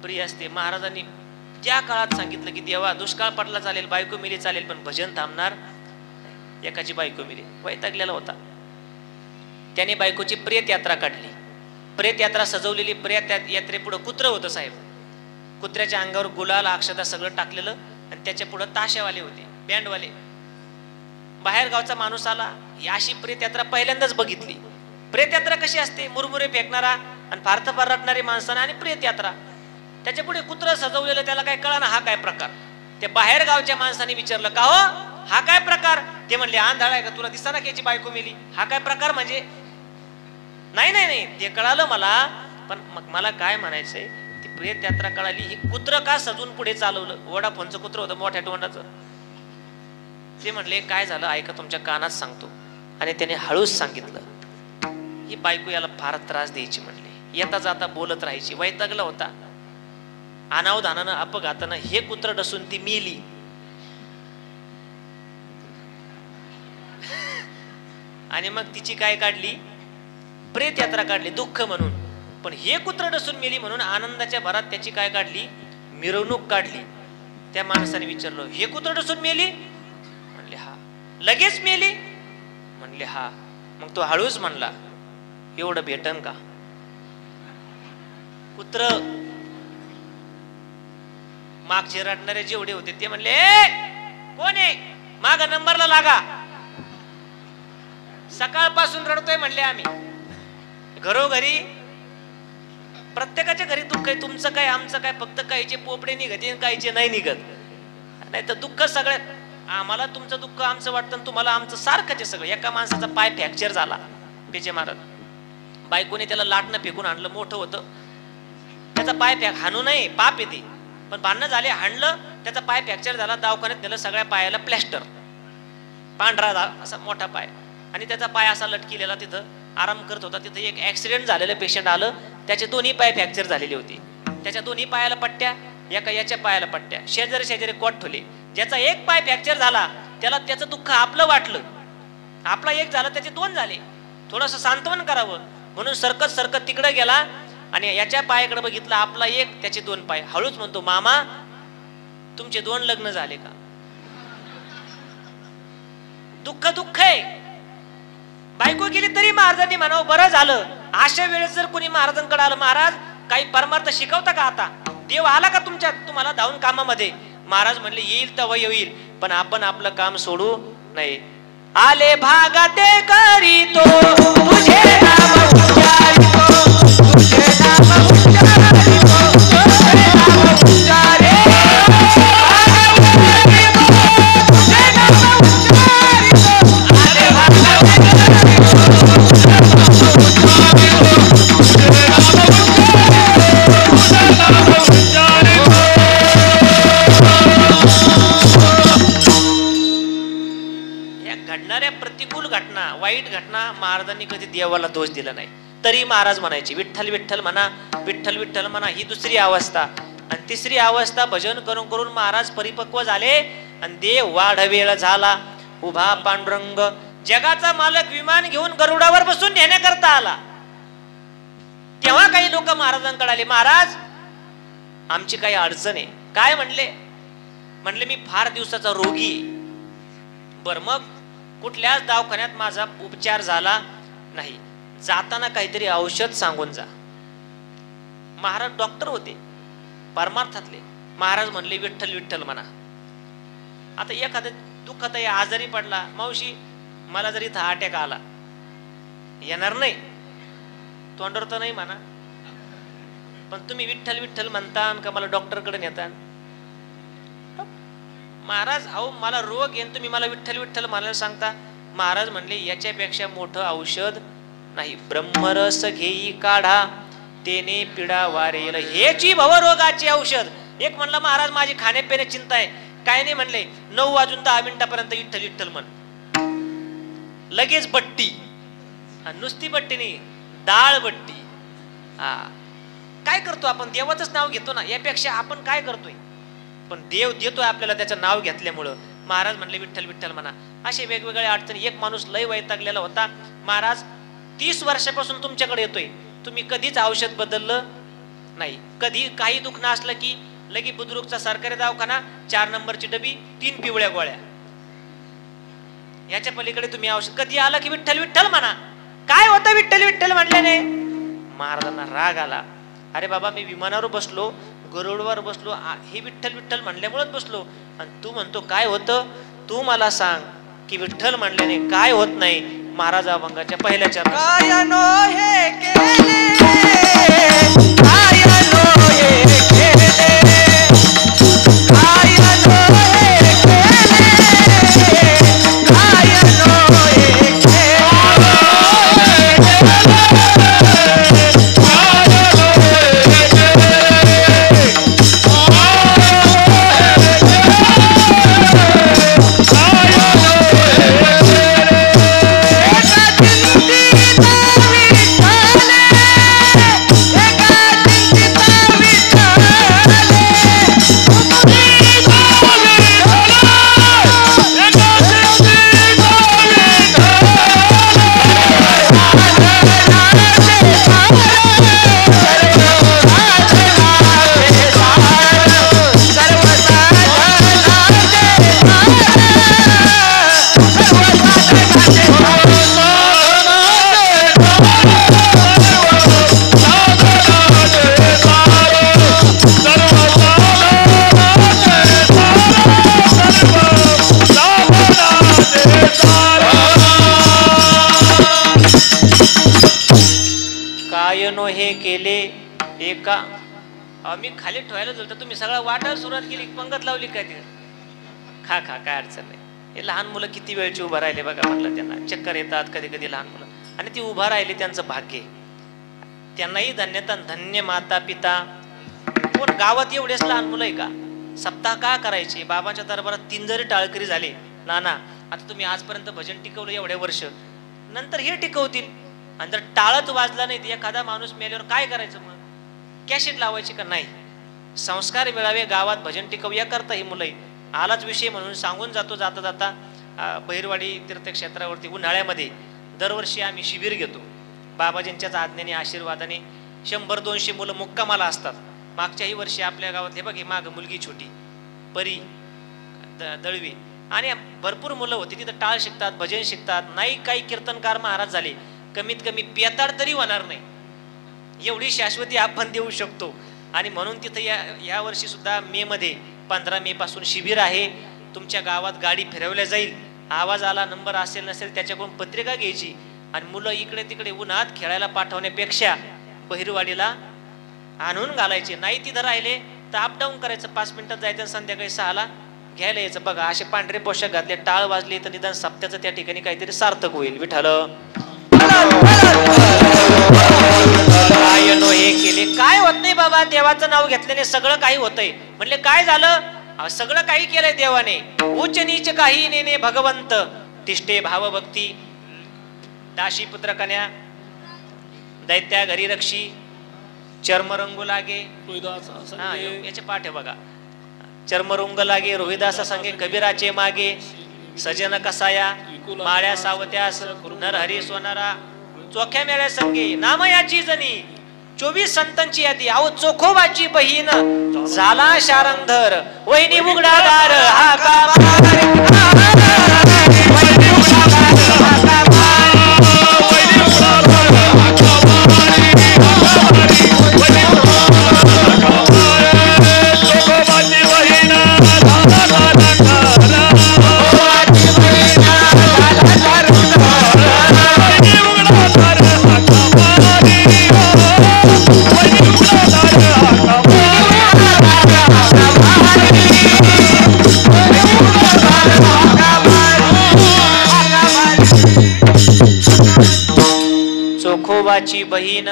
प्रिय असते. महाराजांनी त्या काळात सांगितलं की देवा दुष्काळ पडला चालेल, बायको मिली चालेल, पण भजन थांबणार. एकाची बायको मिली, वैतागलेला होता. त्याने बायकोची प्रेत यात्रा काढली. प्रेत यात्रा सजवलेली. प्रेत यात्रेपुढं कुत्रं होतं साहेब. कुत्र्याच्या अंगावर गुलाल अक्षता सगळं टाकलेलं आणि त्याच्या पुढं ताशावाले होते, बँडवाले. बाहेर गावचा माणूस आला, अशी प्रेत यात्रा पहिल्यांदाच बघितली. प्रेत यात्रा कशी असते? मुरमुरे फेकणारा आणि फार फार रडणारी माणसं आणि प्रेत यात्रा. त्याच्या पुढे कुत्रं सजवलेलं, त्याला काय कळना हा काय प्रकार. ते बाहेर गावच्या माणसाने विचारलं का हो हा काय प्रकार? ते म्हणले आंधळा आहे का तुला दिसना की याची बायको मेली? हा काय प्रकार म्हणजे? नाही नाही नाही ते कळालं मला, पण मग मला काय म्हणायचंय, ती प्रेत यात्रा कळाली. ही कुत्र का सजून पुढे चालवलं? वोडाफोनचं कुत्र होतं मोठ्या तोंडाचं. ते म्हणले काय झालं ऐका तुमच्या कानात सांगतो. आणि त्याने हळूच सांगितलं, ही बायको याला फार त्रास द्यायची म्हणले, येता जाता बोलत राहायची, वैतागला होता. अनावधानानं अपघातानं हे कुत्र डसून ती मेली. आणि मग तिची काय काढली? प्रेत यात्रा काढली दुःख म्हणून. पण हे कुत्र डसून मेली म्हणून आनंदाच्या भरात त्याची काय काढली? मिरवणूक काढली. त्या माणसाने विचारलं हे कुत्र डसून मेली? म्हणले हा. लगेच मेली? म्हणले हा. मग तो हळूच म्हणला एवढं भेटन का? कुत्र मागचे रडणारे जेवढे होते ते म्हणले कोण आहे माग नंबरला लागा. सकाळपासून रडतोय म्हणले आम्ही. घरोघरी प्रत्येकाच्या घरी दुःख आहे. तुमचं काय आमचं काय, फक्त काहीचे पोपडे निघते काहीचे नाही निघत. नाही तर दुःख सगळ्यात आम्हाला तुमचं दुःख आमचं वाटतं, तुम्हाला आमचं सारखंच आहे सगळं. एका माणसाचा पाय फ्रॅक्चर झाला पेचे मारत, बायकोने त्याला लाटणं फेकून आणलं. मोठं होतं, त्याचा पाय हाणू नये पाप येते, पण भांडणं झाले, हाणलं, त्याचा पाय फ्रॅक्चर झाला. दवाखान्यात नेलं, सगळ्या पायाला प्लॅस्टर, पांढरा असा मोठा पाय. आणि त्याचा पाय असा लटकिलेला, तिथं आराम करत होता. तिथं एक ऍक्सिडेंट झालेलं पेशंट आलं, त्याचे दोन्ही पाय फ्रॅक्चर झालेले होते. त्याच्या दोन्ही पायाला पट्ट्या, एका याच्या पायाला पट्ट्या, शेजारी शेजारी कोट ठेवले. ज्याचा एक पाय फ्रॅक्चर झाला त्याला त्याचं दुःख आपलं वाटलं, आपला एक झाला त्याचे 2 झाले. थोडंसं सांत्वन करावं म्हणून सरकत तिकडे गेला आणि याच्या पायाकडे बघितलं, आपला एक त्याचे 2 पाय. हळूच म्हणतो मामा तुमचे 2 लग्न झाले का? दुःख आहे. बायको गेली तरी महाराजांनी म्हणावं बरं झालं. अशा वेळेस जर कोणी महाराजांकडे आलं, महाराज काही परमार्थ शिकवता का? आता देव आला का तुमच्यात तुम्हाला धावून कामामध्ये? महाराज म्हणले येईल तेव्हा येईल, पण आपण आपलं काम सोडू नये. आले भागाते करीतो तुझे नाम उच्चारितो, तुझे नाम उच्चारितो, तुझे नाम उच्चारे. घडणाऱ्या प्रतिकूल घटना, वाईट घटना महाराजांनी कधी देवाला दोष दिला नाही. तरी महाराज म्हणायचे विठ्ठल विठ्ठल म्हणा, विठ्ठल विठ्ठल म्हणा. ही दुसरी अवस्था. आणि तिसरी अवस्था भजन करून करून महाराज परिपक्व झाले आणि देव वाढवेळ झाला. उभा पांडुरंग जगाचा मालक विमान घेऊन गरुडावर बसून नेण्याकरता आला. तेव्हा काही लोक महाराजांकडे आले, महाराज आमची काही अडचण आहे. काय म्हणले? म्हणले मी फार दिवसाचा रोगी आहे. बर मग कुठल्याच दवाखान्यात माझा उपचार झाला नाही. जाताना काहीतरी औषध सांगून जा. महाराज डॉक्टर होते परमार्थातले. महाराज म्हणले विठ्ठल विठ्ठल म्हणा. आता एखादं दुःखात आजारी पडला, मावशी मला जरी इथं अटॅक आला, येणार नाही तोंडावर तर नाही म्हणा, पण तुम्ही विठ्ठल विठ्ठल म्हणता का मला डॉक्टरकडे नेता? महाराज अहो मला रोग येईन, तुम्ही मला विठ्ठल विठ्ठल म्हणायला सांगता. महाराज म्हणले याच्यापेक्षा मोठं औषध नाही. ब्रह्मरस घेई काढा तेने पिढा वारेल, हेची भवरोगाची औषध. एक म्हणला महाराज माझी खाण्यापिण्याची चिंता आहे. काय नाही म्हणले 9 वाजून 10 मिनिटापर्यंत विठ्ठल विठ्ठल म्हण. लगेच बट्टी, नुसती बट्टी नाही, डाळ बट्टी. हा काय करतो आपण? देवाचंच नाव घेतो ना. यापेक्षा आपण काय करतोय? पण देव देतोय आपल्याला त्याचं नाव घेतल्यामुळं. महाराज म्हणले विठ्ठल विठ्ठल म्हणा. असे वेगवेगळ्या अडचणी. एक माणूस लय वैतागलेला होता. महाराज 30 वर्षापासून तुमच्याकडे येतोय, तुम्ही कधीच औषध बदललं नाही. कधी काही दुखणं असलं की लगी बुद्रुकचा सरकारी दवाखाना, 4 नंबरची डबी, 3 पिवळ्या गोळ्या. याच्या पलीकडे तुम्ही औषध कधी आलं की विठ्ठल विठ्ठल म्हणा. काय होतं विठ्ठल विठ्ठल म्हणल्याने? महाराजांना राग आला. अरे बाबा मी विमानावर बसलो, गरुडवर बसलो, हे विठ्ठल विठ्ठल म्हणल्यामुळेच बसलो, आणि तू म्हणतो काय होतं? तू मला सांग की विठ्ठल म्हणल्याने काय होत नाही. महाराज अभंगाच्या पहिल्या चरणात काय नो हे केले, काय नो हे केले, काय नो हे केले, काय नो हे केले एका. मी खाली ठेवायला गेलो, तुम्ही सगळं वाटायला सुरुवात केली, पंगत लावली काय तिथे? खा खा काय अडचण नाही. हे लहान मुलं किती वेळची उभा राहिले बघा. म्हटलं त्यांना चक्कर येतात कधी कधी लहान मुलं, आणि ती उभा राहिली त्यांचं भाग्य. त्यांनाही धन्यता. धन्य माता पिता. कोण गावात एवढेच लहान मुलं आहे का? सप्ताह का करायचे? बाबाच्या दरबारात 3 जरी टाळकरी झाले, नाना आता तुम्ही आजपर्यंत भजन टिकवलं एवढे वर्ष, नंतर हे टिकवतील. आणि जर टाळत वाजला नाही तर एखादा माणूस मेल्यावर काय करायचं? मग कॅसेट लावायची का नाही? संस्कार मिळावे, गावात भजन टिकवूया करता ही मुलं. आलाच विषय म्हणून सांगून जातो. जाता जाता बहिरवाडी तीर्थक्षेत्रावरती उन्हाळ्यामध्ये दरवर्षी आम्ही शिबिर घेतो. बाबाजींच्याच आज्ञेने आशीर्वादाने 100-200 मुलं मुक्कामाला असतात. मागच्याही वर्षी आपल्या गावात हे बघे माग मुलगी छोटी परी दळवी आणि भरपूर मुलं होती. तिथं टाळ शिकतात, भजन शिकतात. नाही काही कीर्तनकार महाराज झाले, कमीत कमी पेताड तरी होणार नाही एवढी शाश्वती आपण देऊ शकतो. आणि म्हणून तिथं या वर्षी सुद्धा मे मध्ये 15 मे पासून शिबिर आहे. तुमच्या गावात गाडी फिरवल्या जाईल. आवाज आला, नंबर असेल नसेल त्याच्याकडून पत्रिका घ्यायची आणि मुलं इकडे तिकडे उन्हात खेळायला पाठवण्यापेक्षा बहिरवाडीला आणून घालायचे. नाही तिथं राहिले तर अपडाऊन करायचं. 5 मिनिटात जायचं, संध्याकाळी 6ला घ्यायला यायचं. बघा असे पांढरे पोशाख घातले, टाळ वाजले तर निदान सप्त्याचं त्या ठिकाणी काहीतरी सार्थक होईल. विठ्ठल काय नो हे केले. काय होत नाही बाबा, देवाचं नाव घेतल्याने सगळं काही होतंय. म्हणले काय झालं? सगळं काही केलंय देवाने. उच्च नीच काही नेने भगवंत तिष्ठे भाव भक्ती. दाशी पुत्र कन्या दैत्या घरी रक्षी चर्मरंगू लागे. हा याचे पाठ आहे बघा. चर्मरुंग लागे रोहिदासा संगे कबीराचे मागे. सजन कसाया माळ्या सावत्यास नरहरी सोनारा. चोख्या मेळ्या संगे नाम याची जणी 24 संतांची यादी. अहो चोखोबाची बहीण झाला शारंगधर, वहिनी उघडादार हा चोखोबाची बहीण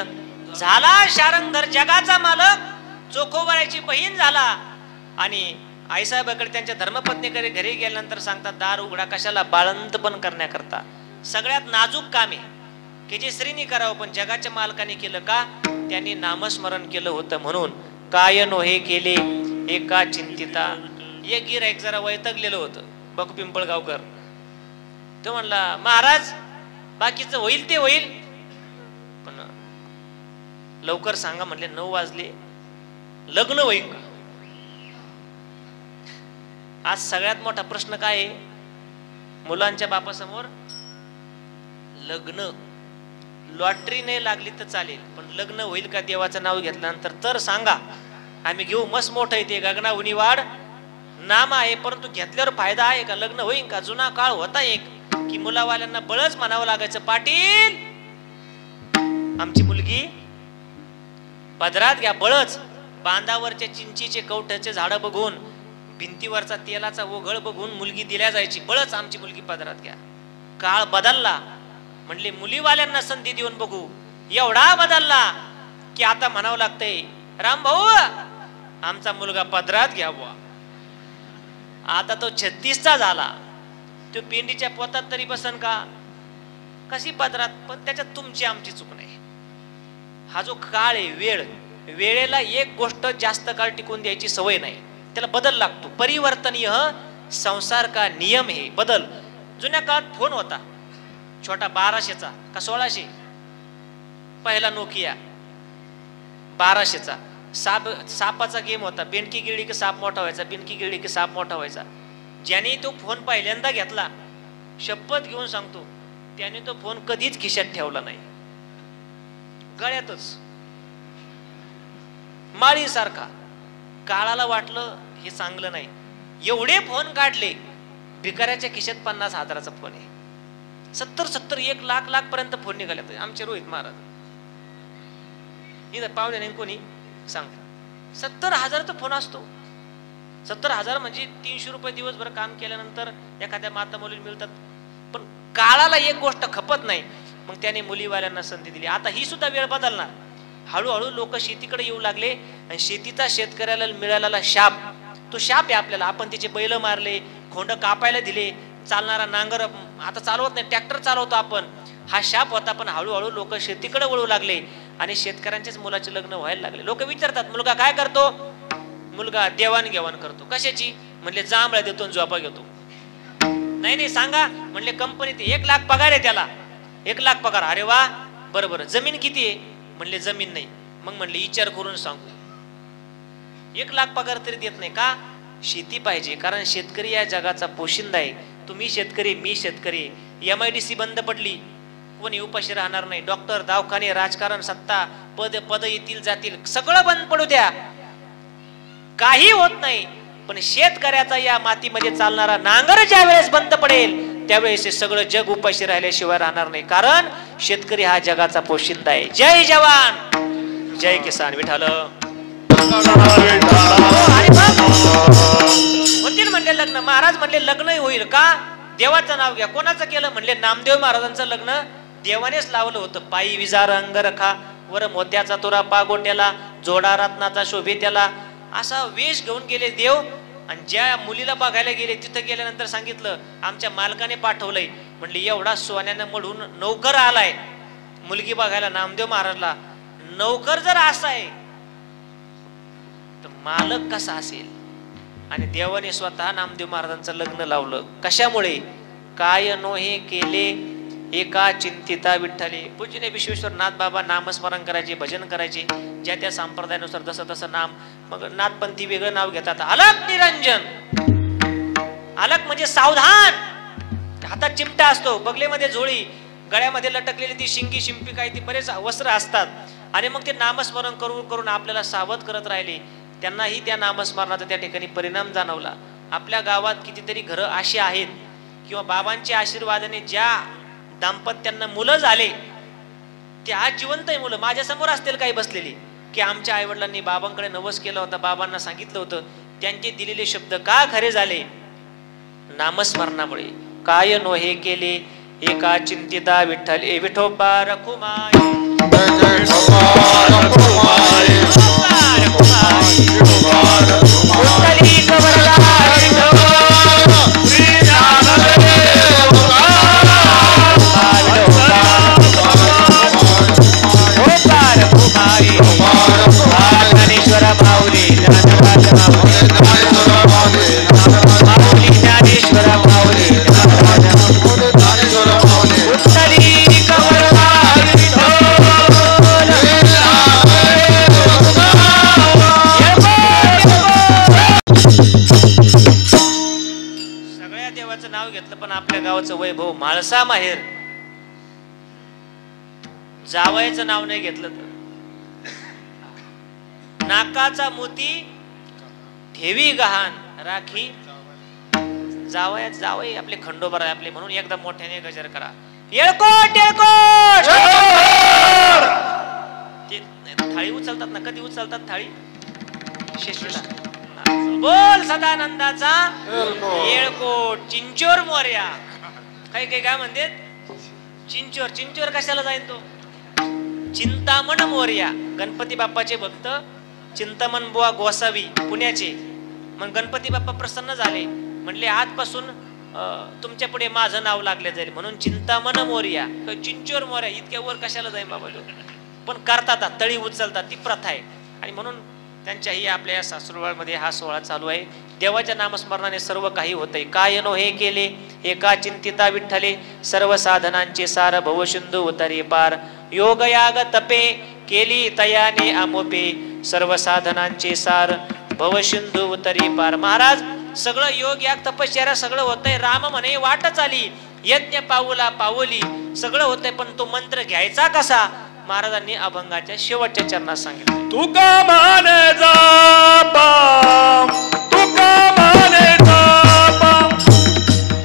झाला शारंगधर, जगाचा मालक चोखोबाची बहीण झाला. आणि आईसाहेबाकडे त्यांच्या धर्मपत्नीकडे घरी गेल्यानंतर सांगतात दार उघडा कशाला, बाळंत पण करण्याकरता. सगळ्यात नाजूक काम आहे की जे स्त्रीने करावं, पण जगाच्या मालकाने केलं का, त्यांनी नामस्मरण केलं होतं. म्हणून काय नोहे केले एका चिंतिता. एक गिऱ्हाईक जरा वैतागलेलं होतं, बघू पिंपळगावकर. तो म्हणला महाराज बाकीचं होईल ते होईल, पण लवकर सांगा. म्हणले 9 वाजले, लग्न होईल का? आज सगळ्यात मोठा प्रश्न काय आहे मुलांच्या बापासमोर? लग्न. लॉटरी नाही लागली तर चालेल, पण लग्न होईल का देवाचं नाव घेतल्यानंतर तर सांगा. आम्ही घेऊ, मस्त मोठं आहे ते, गगनाहुनी वाढ नाम आहे, परंतु घेतल्यावर फायदा आहे का? लग्न होईल का? जुना काळ होता एक की मुलावाल्यांना बळच म्हणावं लागायचं, पाटील आमची मुलगी पदरात घ्या. बळच बांधावरच्या चिंचीचे कवठ्याचे झाड बघून, भिंतीवरचा तेलाचा ओघळ बघून मुलगी दिल्या जायची. बळच आमची मुलगी पदरात घ्या. काळ बदलला, म्हणले मुलीवाल्यांना संधी देऊन बघू. एवढा बदलला की आता म्हणावं लागतंय राम भाऊ आमचा मुलगा पदरात घ्या बुवा. आता तो 36चा झाला, तो पेंडीच्या पोतात तरी बसन का? कशी पदरात? पण त्याच्यात तुमची आमची चूक नाही. हा जो काळ आहे, वेळ, वेळेला एक गोष्ट जास्त काळ टिकून द्यायची सवय नाही, त्याला बदल लागतो. परिवर्तनीय संसार का नियम हे बदल. जुन्या काळात फोन होता छोटा 1200चा का 1600, पहिला नोकिया 1200चा. सापाचा गेम होता, बेंडकी गिळली की साप मोठा व्हायचा, बेंडकी गिळली की साप मोठा व्हायचा. ज्याने तो फोन पहिल्यांदा घेतला, शपथ घेऊन सांगतो त्याने तो फोन कधीच खिशात ठेवला नाही, गळ्यातच माळीसारखा. काळाला वाटलं हे चांगलं नाही, एवढे फोन काढले. भिकाऱ्याच्या खिशात 50,000चा फोन आहे, 70 1 लाख पर्यंत फोन निघाले. आमचे रोहित महाराज इथं पावले नाही, कोणी सांग 70,000 फोन असतो. 70,000 म्हणजे 300 रुपये दिवसभर काम केल्यानंतर एखाद्या माता मुलीला मिळतात. पण काळाला एक गोष्ट खपत नाही, मग त्याने मुलीवाल्यांना संधी दिली. आता ही सुद्धा वेळ बदलणार. हळूहळू लोक शेतीकडे येऊ लागले आणि शेतीचा शेतकऱ्याला मिळालेला शाप, तो शाप आहे आपल्याला. आपण तिचे बैल मारले, खोंड कापायला दिले, चालणारा नांगर आता चालवत नाही, ट्रॅक्टर चालवतो आपण. हा शाप होता. पण हळूहळू लोक शेतीकडे वळू लागले आणि शेतकऱ्यांच्याच मुलाचे लग्न व्हायला लागले. लोक विचारतात मुलगा काय करतो? मुलगा देवाणघेवाण करतो. कशाची? म्हणले जांभळ्या देतो, झोपा घेतो. नाही सांगा. म्हणले कंपनीत 1 लाख पगार आहे त्याला, 1 लाख पगार. अरे वा, बरोबर. जमीन किती आहे? म्हणले जमीन नाही. मग म्हणले विचार करून सांगू. 1 लाख पगार तरी देत नाही का? शेती पाहिजे, कारण शेतकरी या जगाचा पोशिंदा आहे. तुम्ही शेतकरी, मी शेतकरी. MIDC बंद पडली, कोणी उपाशी राहणार नाही. डॉक्टर, दवाखाने, राजकारण, सत्ता, पद येतील जातील, सगळं बंद पडू द्या, काही होत नाही. पण शेतकऱ्याचा या मातीमध्ये चालणारा नांगर ज्या वेळेस बंद पडेल त्यावेळेस हे सगळं जग उपाशी राहिल्याशिवाय राहणार नाही, कारण शेतकरी हा जगाचा पोशिंदा आहे. जय जवान जय किसान. विठाल होतील म्हणले लग्न. महाराज म्हणले लग्न होईल का? देवाचं नाव घ्या. कोणाचं केलं? म्हणले नामदेव महाराजांचं लग्न देवानेच लावलं होतं. पायी विजार अंग रखा, वर मोत्याचा तुरा पागोट्याला, जोडा रत्नाचा शोभे त्याला. असा वेश घेऊन गेले देव. आणि ज्या मुलीला बघायला गेले तिथं गेल्यानंतर सांगितलं आमच्या मालकाने पाठवलंय. म्हणले एवढा सोन्यानं मढून नौकर आलाय मुलगी बघायला नामदेव महाराजला. नौकर जर असा आहे तर मालक कसा असेल? आणि देवाने स्वतः नामदेव महाराजांचं लग्न लावलं. कशामुळे? काय नोहे केले एका चिंतिता विठ्ठले. पूज्यने विश्वेश्वर नाथ बाबा नामस्मरण करायचे, भजन करायचे, ज्या त्या संप्रदायानुसार जसं तसं नाम. मग नाथपंथी वेगळं नाव घेतात, अलक निरंजन. अलक म्हणजे सावधान. हातात चिमटा असतो, बगलेमध्ये झोळी, गळ्यामध्ये लटकलेली ती शिंगी शिंपी काही ती बरेच वस्त्र असतात. आणि मग ते नामस्मरण करून करून आपल्याला सावध करत राहिले. त्यांनाही त्या नामस्मरणाचा त्या ठिकाणी परिणाम जाणवला. आपल्या गावात कितीतरी घरं अशी आहेत किंवा बाबांच्या आशीर्वादाने ज्या दाम्पत्यांना मुलं झाले ते आज जिवंत आहे. मुलं माझ्या समोर असतील काही बसलेली, की आमच्या आईवडिलांनी बाबांकडे नवस केला होता, बाबांना सांगितलं होतं, त्यांचे दिलेले शब्द का खरे झाले? नामस्मरणामुळे. काय नो हे केले एका चिंतिता विठ्ठले, विठोबा रखुमाई, वैभव म्हाळसा माहेर. जावयाचं नाव नाही घेतलं तर. नाकाचा मोती ठेवी गहाण राखी. जावयात जावई आपले खंडोबार आहे आपले, म्हणून एकदा मोठ्याने गजर करा. येळकोट येळकोट. ते थाळी उचलतात ना, कधी उचलतात थाळी? शेषीला. बोल सदानंदाचा येळकोट. चिंचोर मोर्या. काही काही काय म्हणतात? चिंचोर. चिंचोर कशाला जाईल तो? चिंतामण मोर्या. गणपती बाप्पाचे भक्त चिंतामण बुवा गोसावी पुण्याचे. मग गणपती बाप्पा प्रसन्न झाले, म्हणले आजपासून तुमच्या पुढे माझं नाव लागले जाईल, म्हणून चिंतामण मोर्या. चिंचोर मोर्या इतक्या वर कशाला जाईल बाबा तो? पण करतात, तळी उचलतात, ती प्रथा आहे. आणि म्हणून त्यांच्याही आपल्या या सासुरवाडमध्ये हा सोहळा चालू आहे. देवाच्या नामस्मरणाने सर्व काही होतंय. काय नो हे केले एका चिंतिता विठ्ठले, सर्व साधनांचे सार भवसिंधू उतरे पार. योग याग तपे केली तयाने आमोपे, सर्व साधनांचे सार भवसिंधू उतरे पार. महाराज सगळं योग याग तपश्चर्या सगळं होतंय. राम म्हणे वाटच आली, यज्ञ पाऊला पावली, सगळं होतंय. पण तो मंत्र घ्यायचा कसा? महाराजांनी अभंगाच्या शेवटच्या चरणात सांगितलं. तुका माने जापा, तुका माने जापा,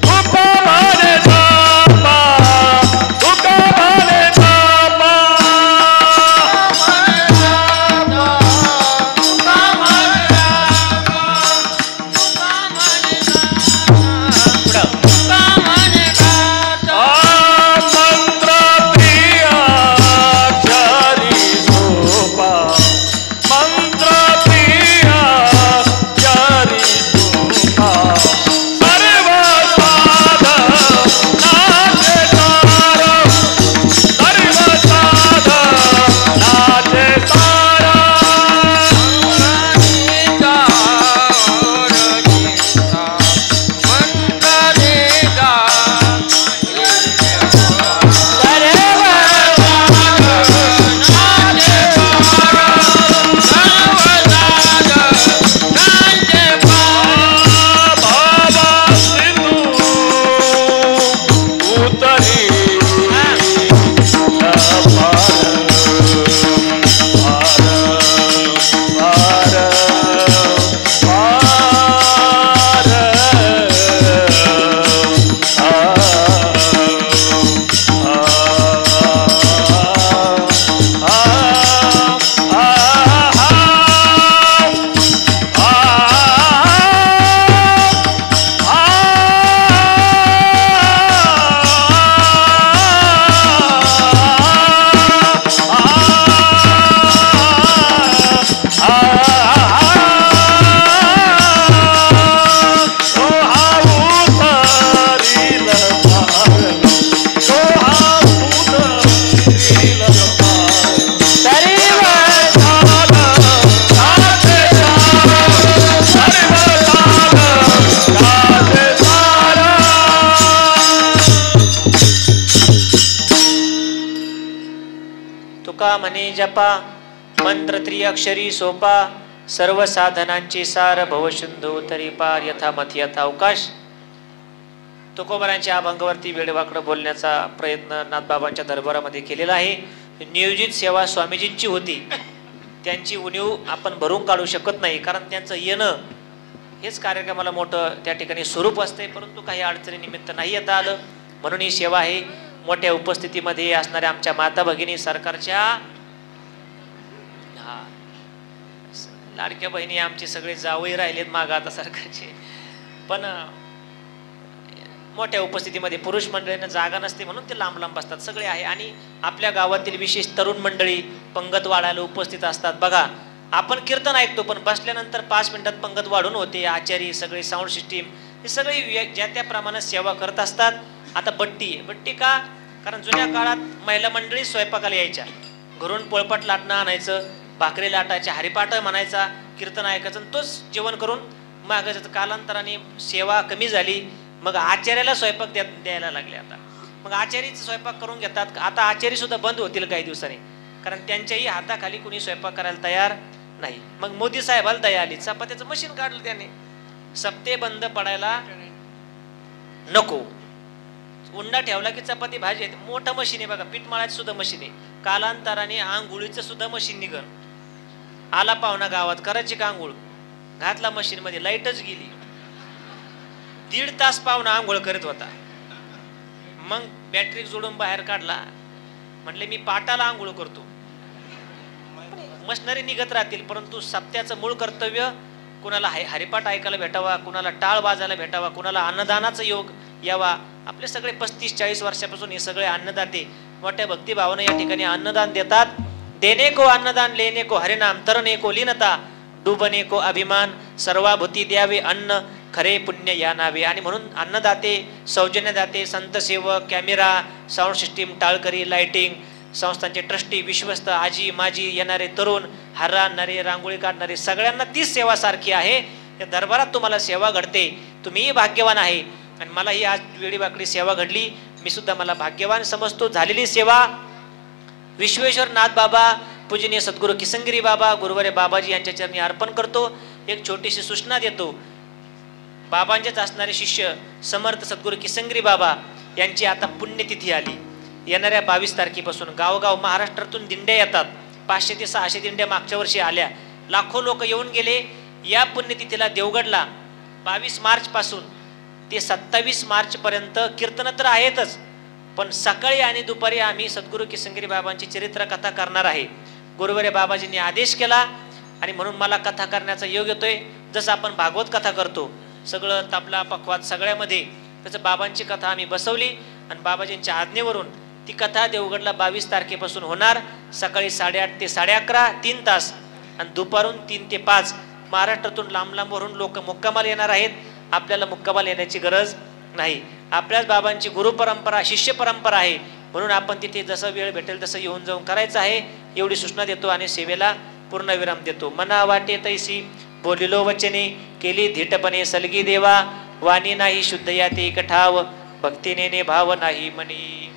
तुका माने जापा, तुका माने जापा, मंत्र प्रिया जपा म्हणे जपा मंत्र त्रिअक्षरी सोपा सर्व साधनांची सार भवशुंधू तरी पार यथामथ यथावकाश. तुकोबारांच्या अभंगावरती वेळेवाकडं बोलण्याचा प्रयत्न नाथबाबांच्या दरबारामध्ये केलेला आहे. नियोजित सेवा स्वामीजींची होती, त्यांची उणीव आपण भरून काढू शकत नाही, कारण त्यांचं येणं हेच कार्यक्रमाला मोठं त्या ठिकाणी स्वरूप असते. परंतु काही अडचणीनिमित्त नाही येता आलं, म्हणून ही सेवा आहे. मोठ्या उपस्थितीमध्ये असणाऱ्या आमच्या माता भगिनी, सरकारच्या लाडक्या बहिणी, आमचे सगळे जावई राहिलेत मागं आता सरकारचे, पण मोठ्या उपस्थितीमध्ये पुरुष मंडळींना जागा नसते म्हणून ते लांब लांब बसतात, सगळे आहे. आणि आपल्या गावातील विशेष तरुण मंडळी पंगत वाढायला उपस्थित असतात. बघा, आपण कीर्तन ऐकतो पण बसल्यानंतर 5 मिनिटात पंगत वाढून होते. आचारी, सगळे साऊंड सिस्टीम, हे सगळे ज्या त्याप्रमाणे सेवा करत असतात. आता बट्टी आहे, बट्टी का? कारण जुन्या काळात महिला मंडळी स्वयंपाकाला यायच्या, घरून पोळपाट लाटणं आणायचं, भाकरी लाटायच्या, हरिपाठ म्हणायचा, कीर्तन ऐकायचं, तोच जेवण करून मागायचं. कालांतराने सेवा कमी झाली, मग आचार्याला स्वयंपाक द्यायला लागले. आता मग आचार्याचा स्वयंपाक करून घेतात. आता आचार्य सुद्धा बंद होतील काही दिवसांनी, कारण त्यांच्याही हाताखाली कुणी स्वयंपाक करायला तयार नाही. मग मोदी साहेबाला दया आली, चपात्याचं मशीन काढलं त्याने. सप्ते बंद पडायला नको, उंडा ठेवला की चपाती भाजी येते. मोठं मशीन आहे बघा, पीठ मळायचं सुद्धा मशीन आहे. कालांतराने आंघोळीचं सुद्धा मशीन निघन. आला पाहुणा गावात, करायची का आंघोळ, घातला मशीन मध्ये, लाईटच गेली. 1.5 तास पाहुणा आंघोळ करत होता. मग बॅटरी जोडून बाहेर काढला, म्हणले मी पाटाला आंघोळ करतो. मशनरी निघत राहतील, परंतु सप्त्याचं मूळ कर्तव्य कुणाला हरिपाठ ऐकायला भेटावा, कुणाला टाळ वाजायला भेटावा, कुणाला अन्नदानाचा योग यावा. आपले सगळे 35-40 वर्षापासून हे सगळे अन्नदाते मोठ्या भक्तिभावाने या ठिकाणी अन्नदान देतात. देने को अन्नदान, लेने को हरिनाम, तरणे को लीनता, डुबने को अभिमान, सर्वाभूती द्यावे अन्न, खरे पुण्य या नावे. आणि म्हणून अन्नदाते, सौजन्यदाते, संत सेवक, कॅमेरा, साऊंड सिस्टीम, टाळकरी, लाइटिंग, संस्थांचे ट्रस्टी, विश्वस्त, आजी माजी, येणारे तरुण, हार आणणारे, रांगोळी काढणारे, सगळ्यांना तीच सेवा सारखी आहे. या दरबारात तुम्हाला सेवा घडते, तुम्हीही भाग्यवान आहे. आणि मला ही आज वेळीवाकडी सेवा घडली, मी सुद्धा मला भाग्यवान समजतो. झालेली सेवा विश्वेश्वर नाथ बाबा, पूजनीय सद्गुरू किसनगिरी बाबा, गुरुवारे बाबाजी यांच्या चरणी अर्पण करतो. एक छोटीशी सूचना देतो. बाबांचेच असणारे शिष्य समर्थ सद्गुरू किसनगिरी बाबा यांची आता पुण्यतिथी आली. येणाऱ्या 22 तारखेपासून गावगाव महाराष्ट्रातून दिंड्या येतात. 500 ते 600 दिंड्या मागच्या वर्षी आल्या, लाखो लोक येऊन गेले. या पुण्यतिथीला देवगडला 22 मार्च पासून ते 27 मार्च पर्यंत कीर्तन तर आहेतच, पण सकाळी आणि दुपारी आम्ही सद्गुरू किसनगिरी बाबांची चरित्र कथा करणार आहे. गुरुवारी बाबाजींनी आदेश केला आणि म्हणून मला कथा करण्याचा योग येतोय. जसं आपण भागवत कथा करतो, सगळं तबला पखवात सगळ्यामध्ये, तसं बाबांची कथा आम्ही बसवली आणि बाबाजींच्या आज्ञेवरून ती कथा देवगडला 22 तारखेपासून होणार. सकाळी 8:30 ते 11:30 3 तास, आणि दुपारून 3 ते 5. महाराष्ट्रातून लांब लांबवरून लोक मुक्कामाला येणार आहेत. आपल्याला मुक्कामाला येण्याची गरज नाही. आपल्याच बाबांची गुरु परंपरा, शिष्य परंपरा आहे, म्हणून आपण तिथे जसं वेळ भेटेल तसं येऊन जाऊन करायचं आहे. एवढी सूचना देतो आणि सेवेला पूर्णविराम देतो. मना वाटे तैसी बोलिलो वचने, केली धीटपणे सलगी देवा, वाणी नाही शुद्ध या ते कठाव, भक्तीने भाव नाही मनी.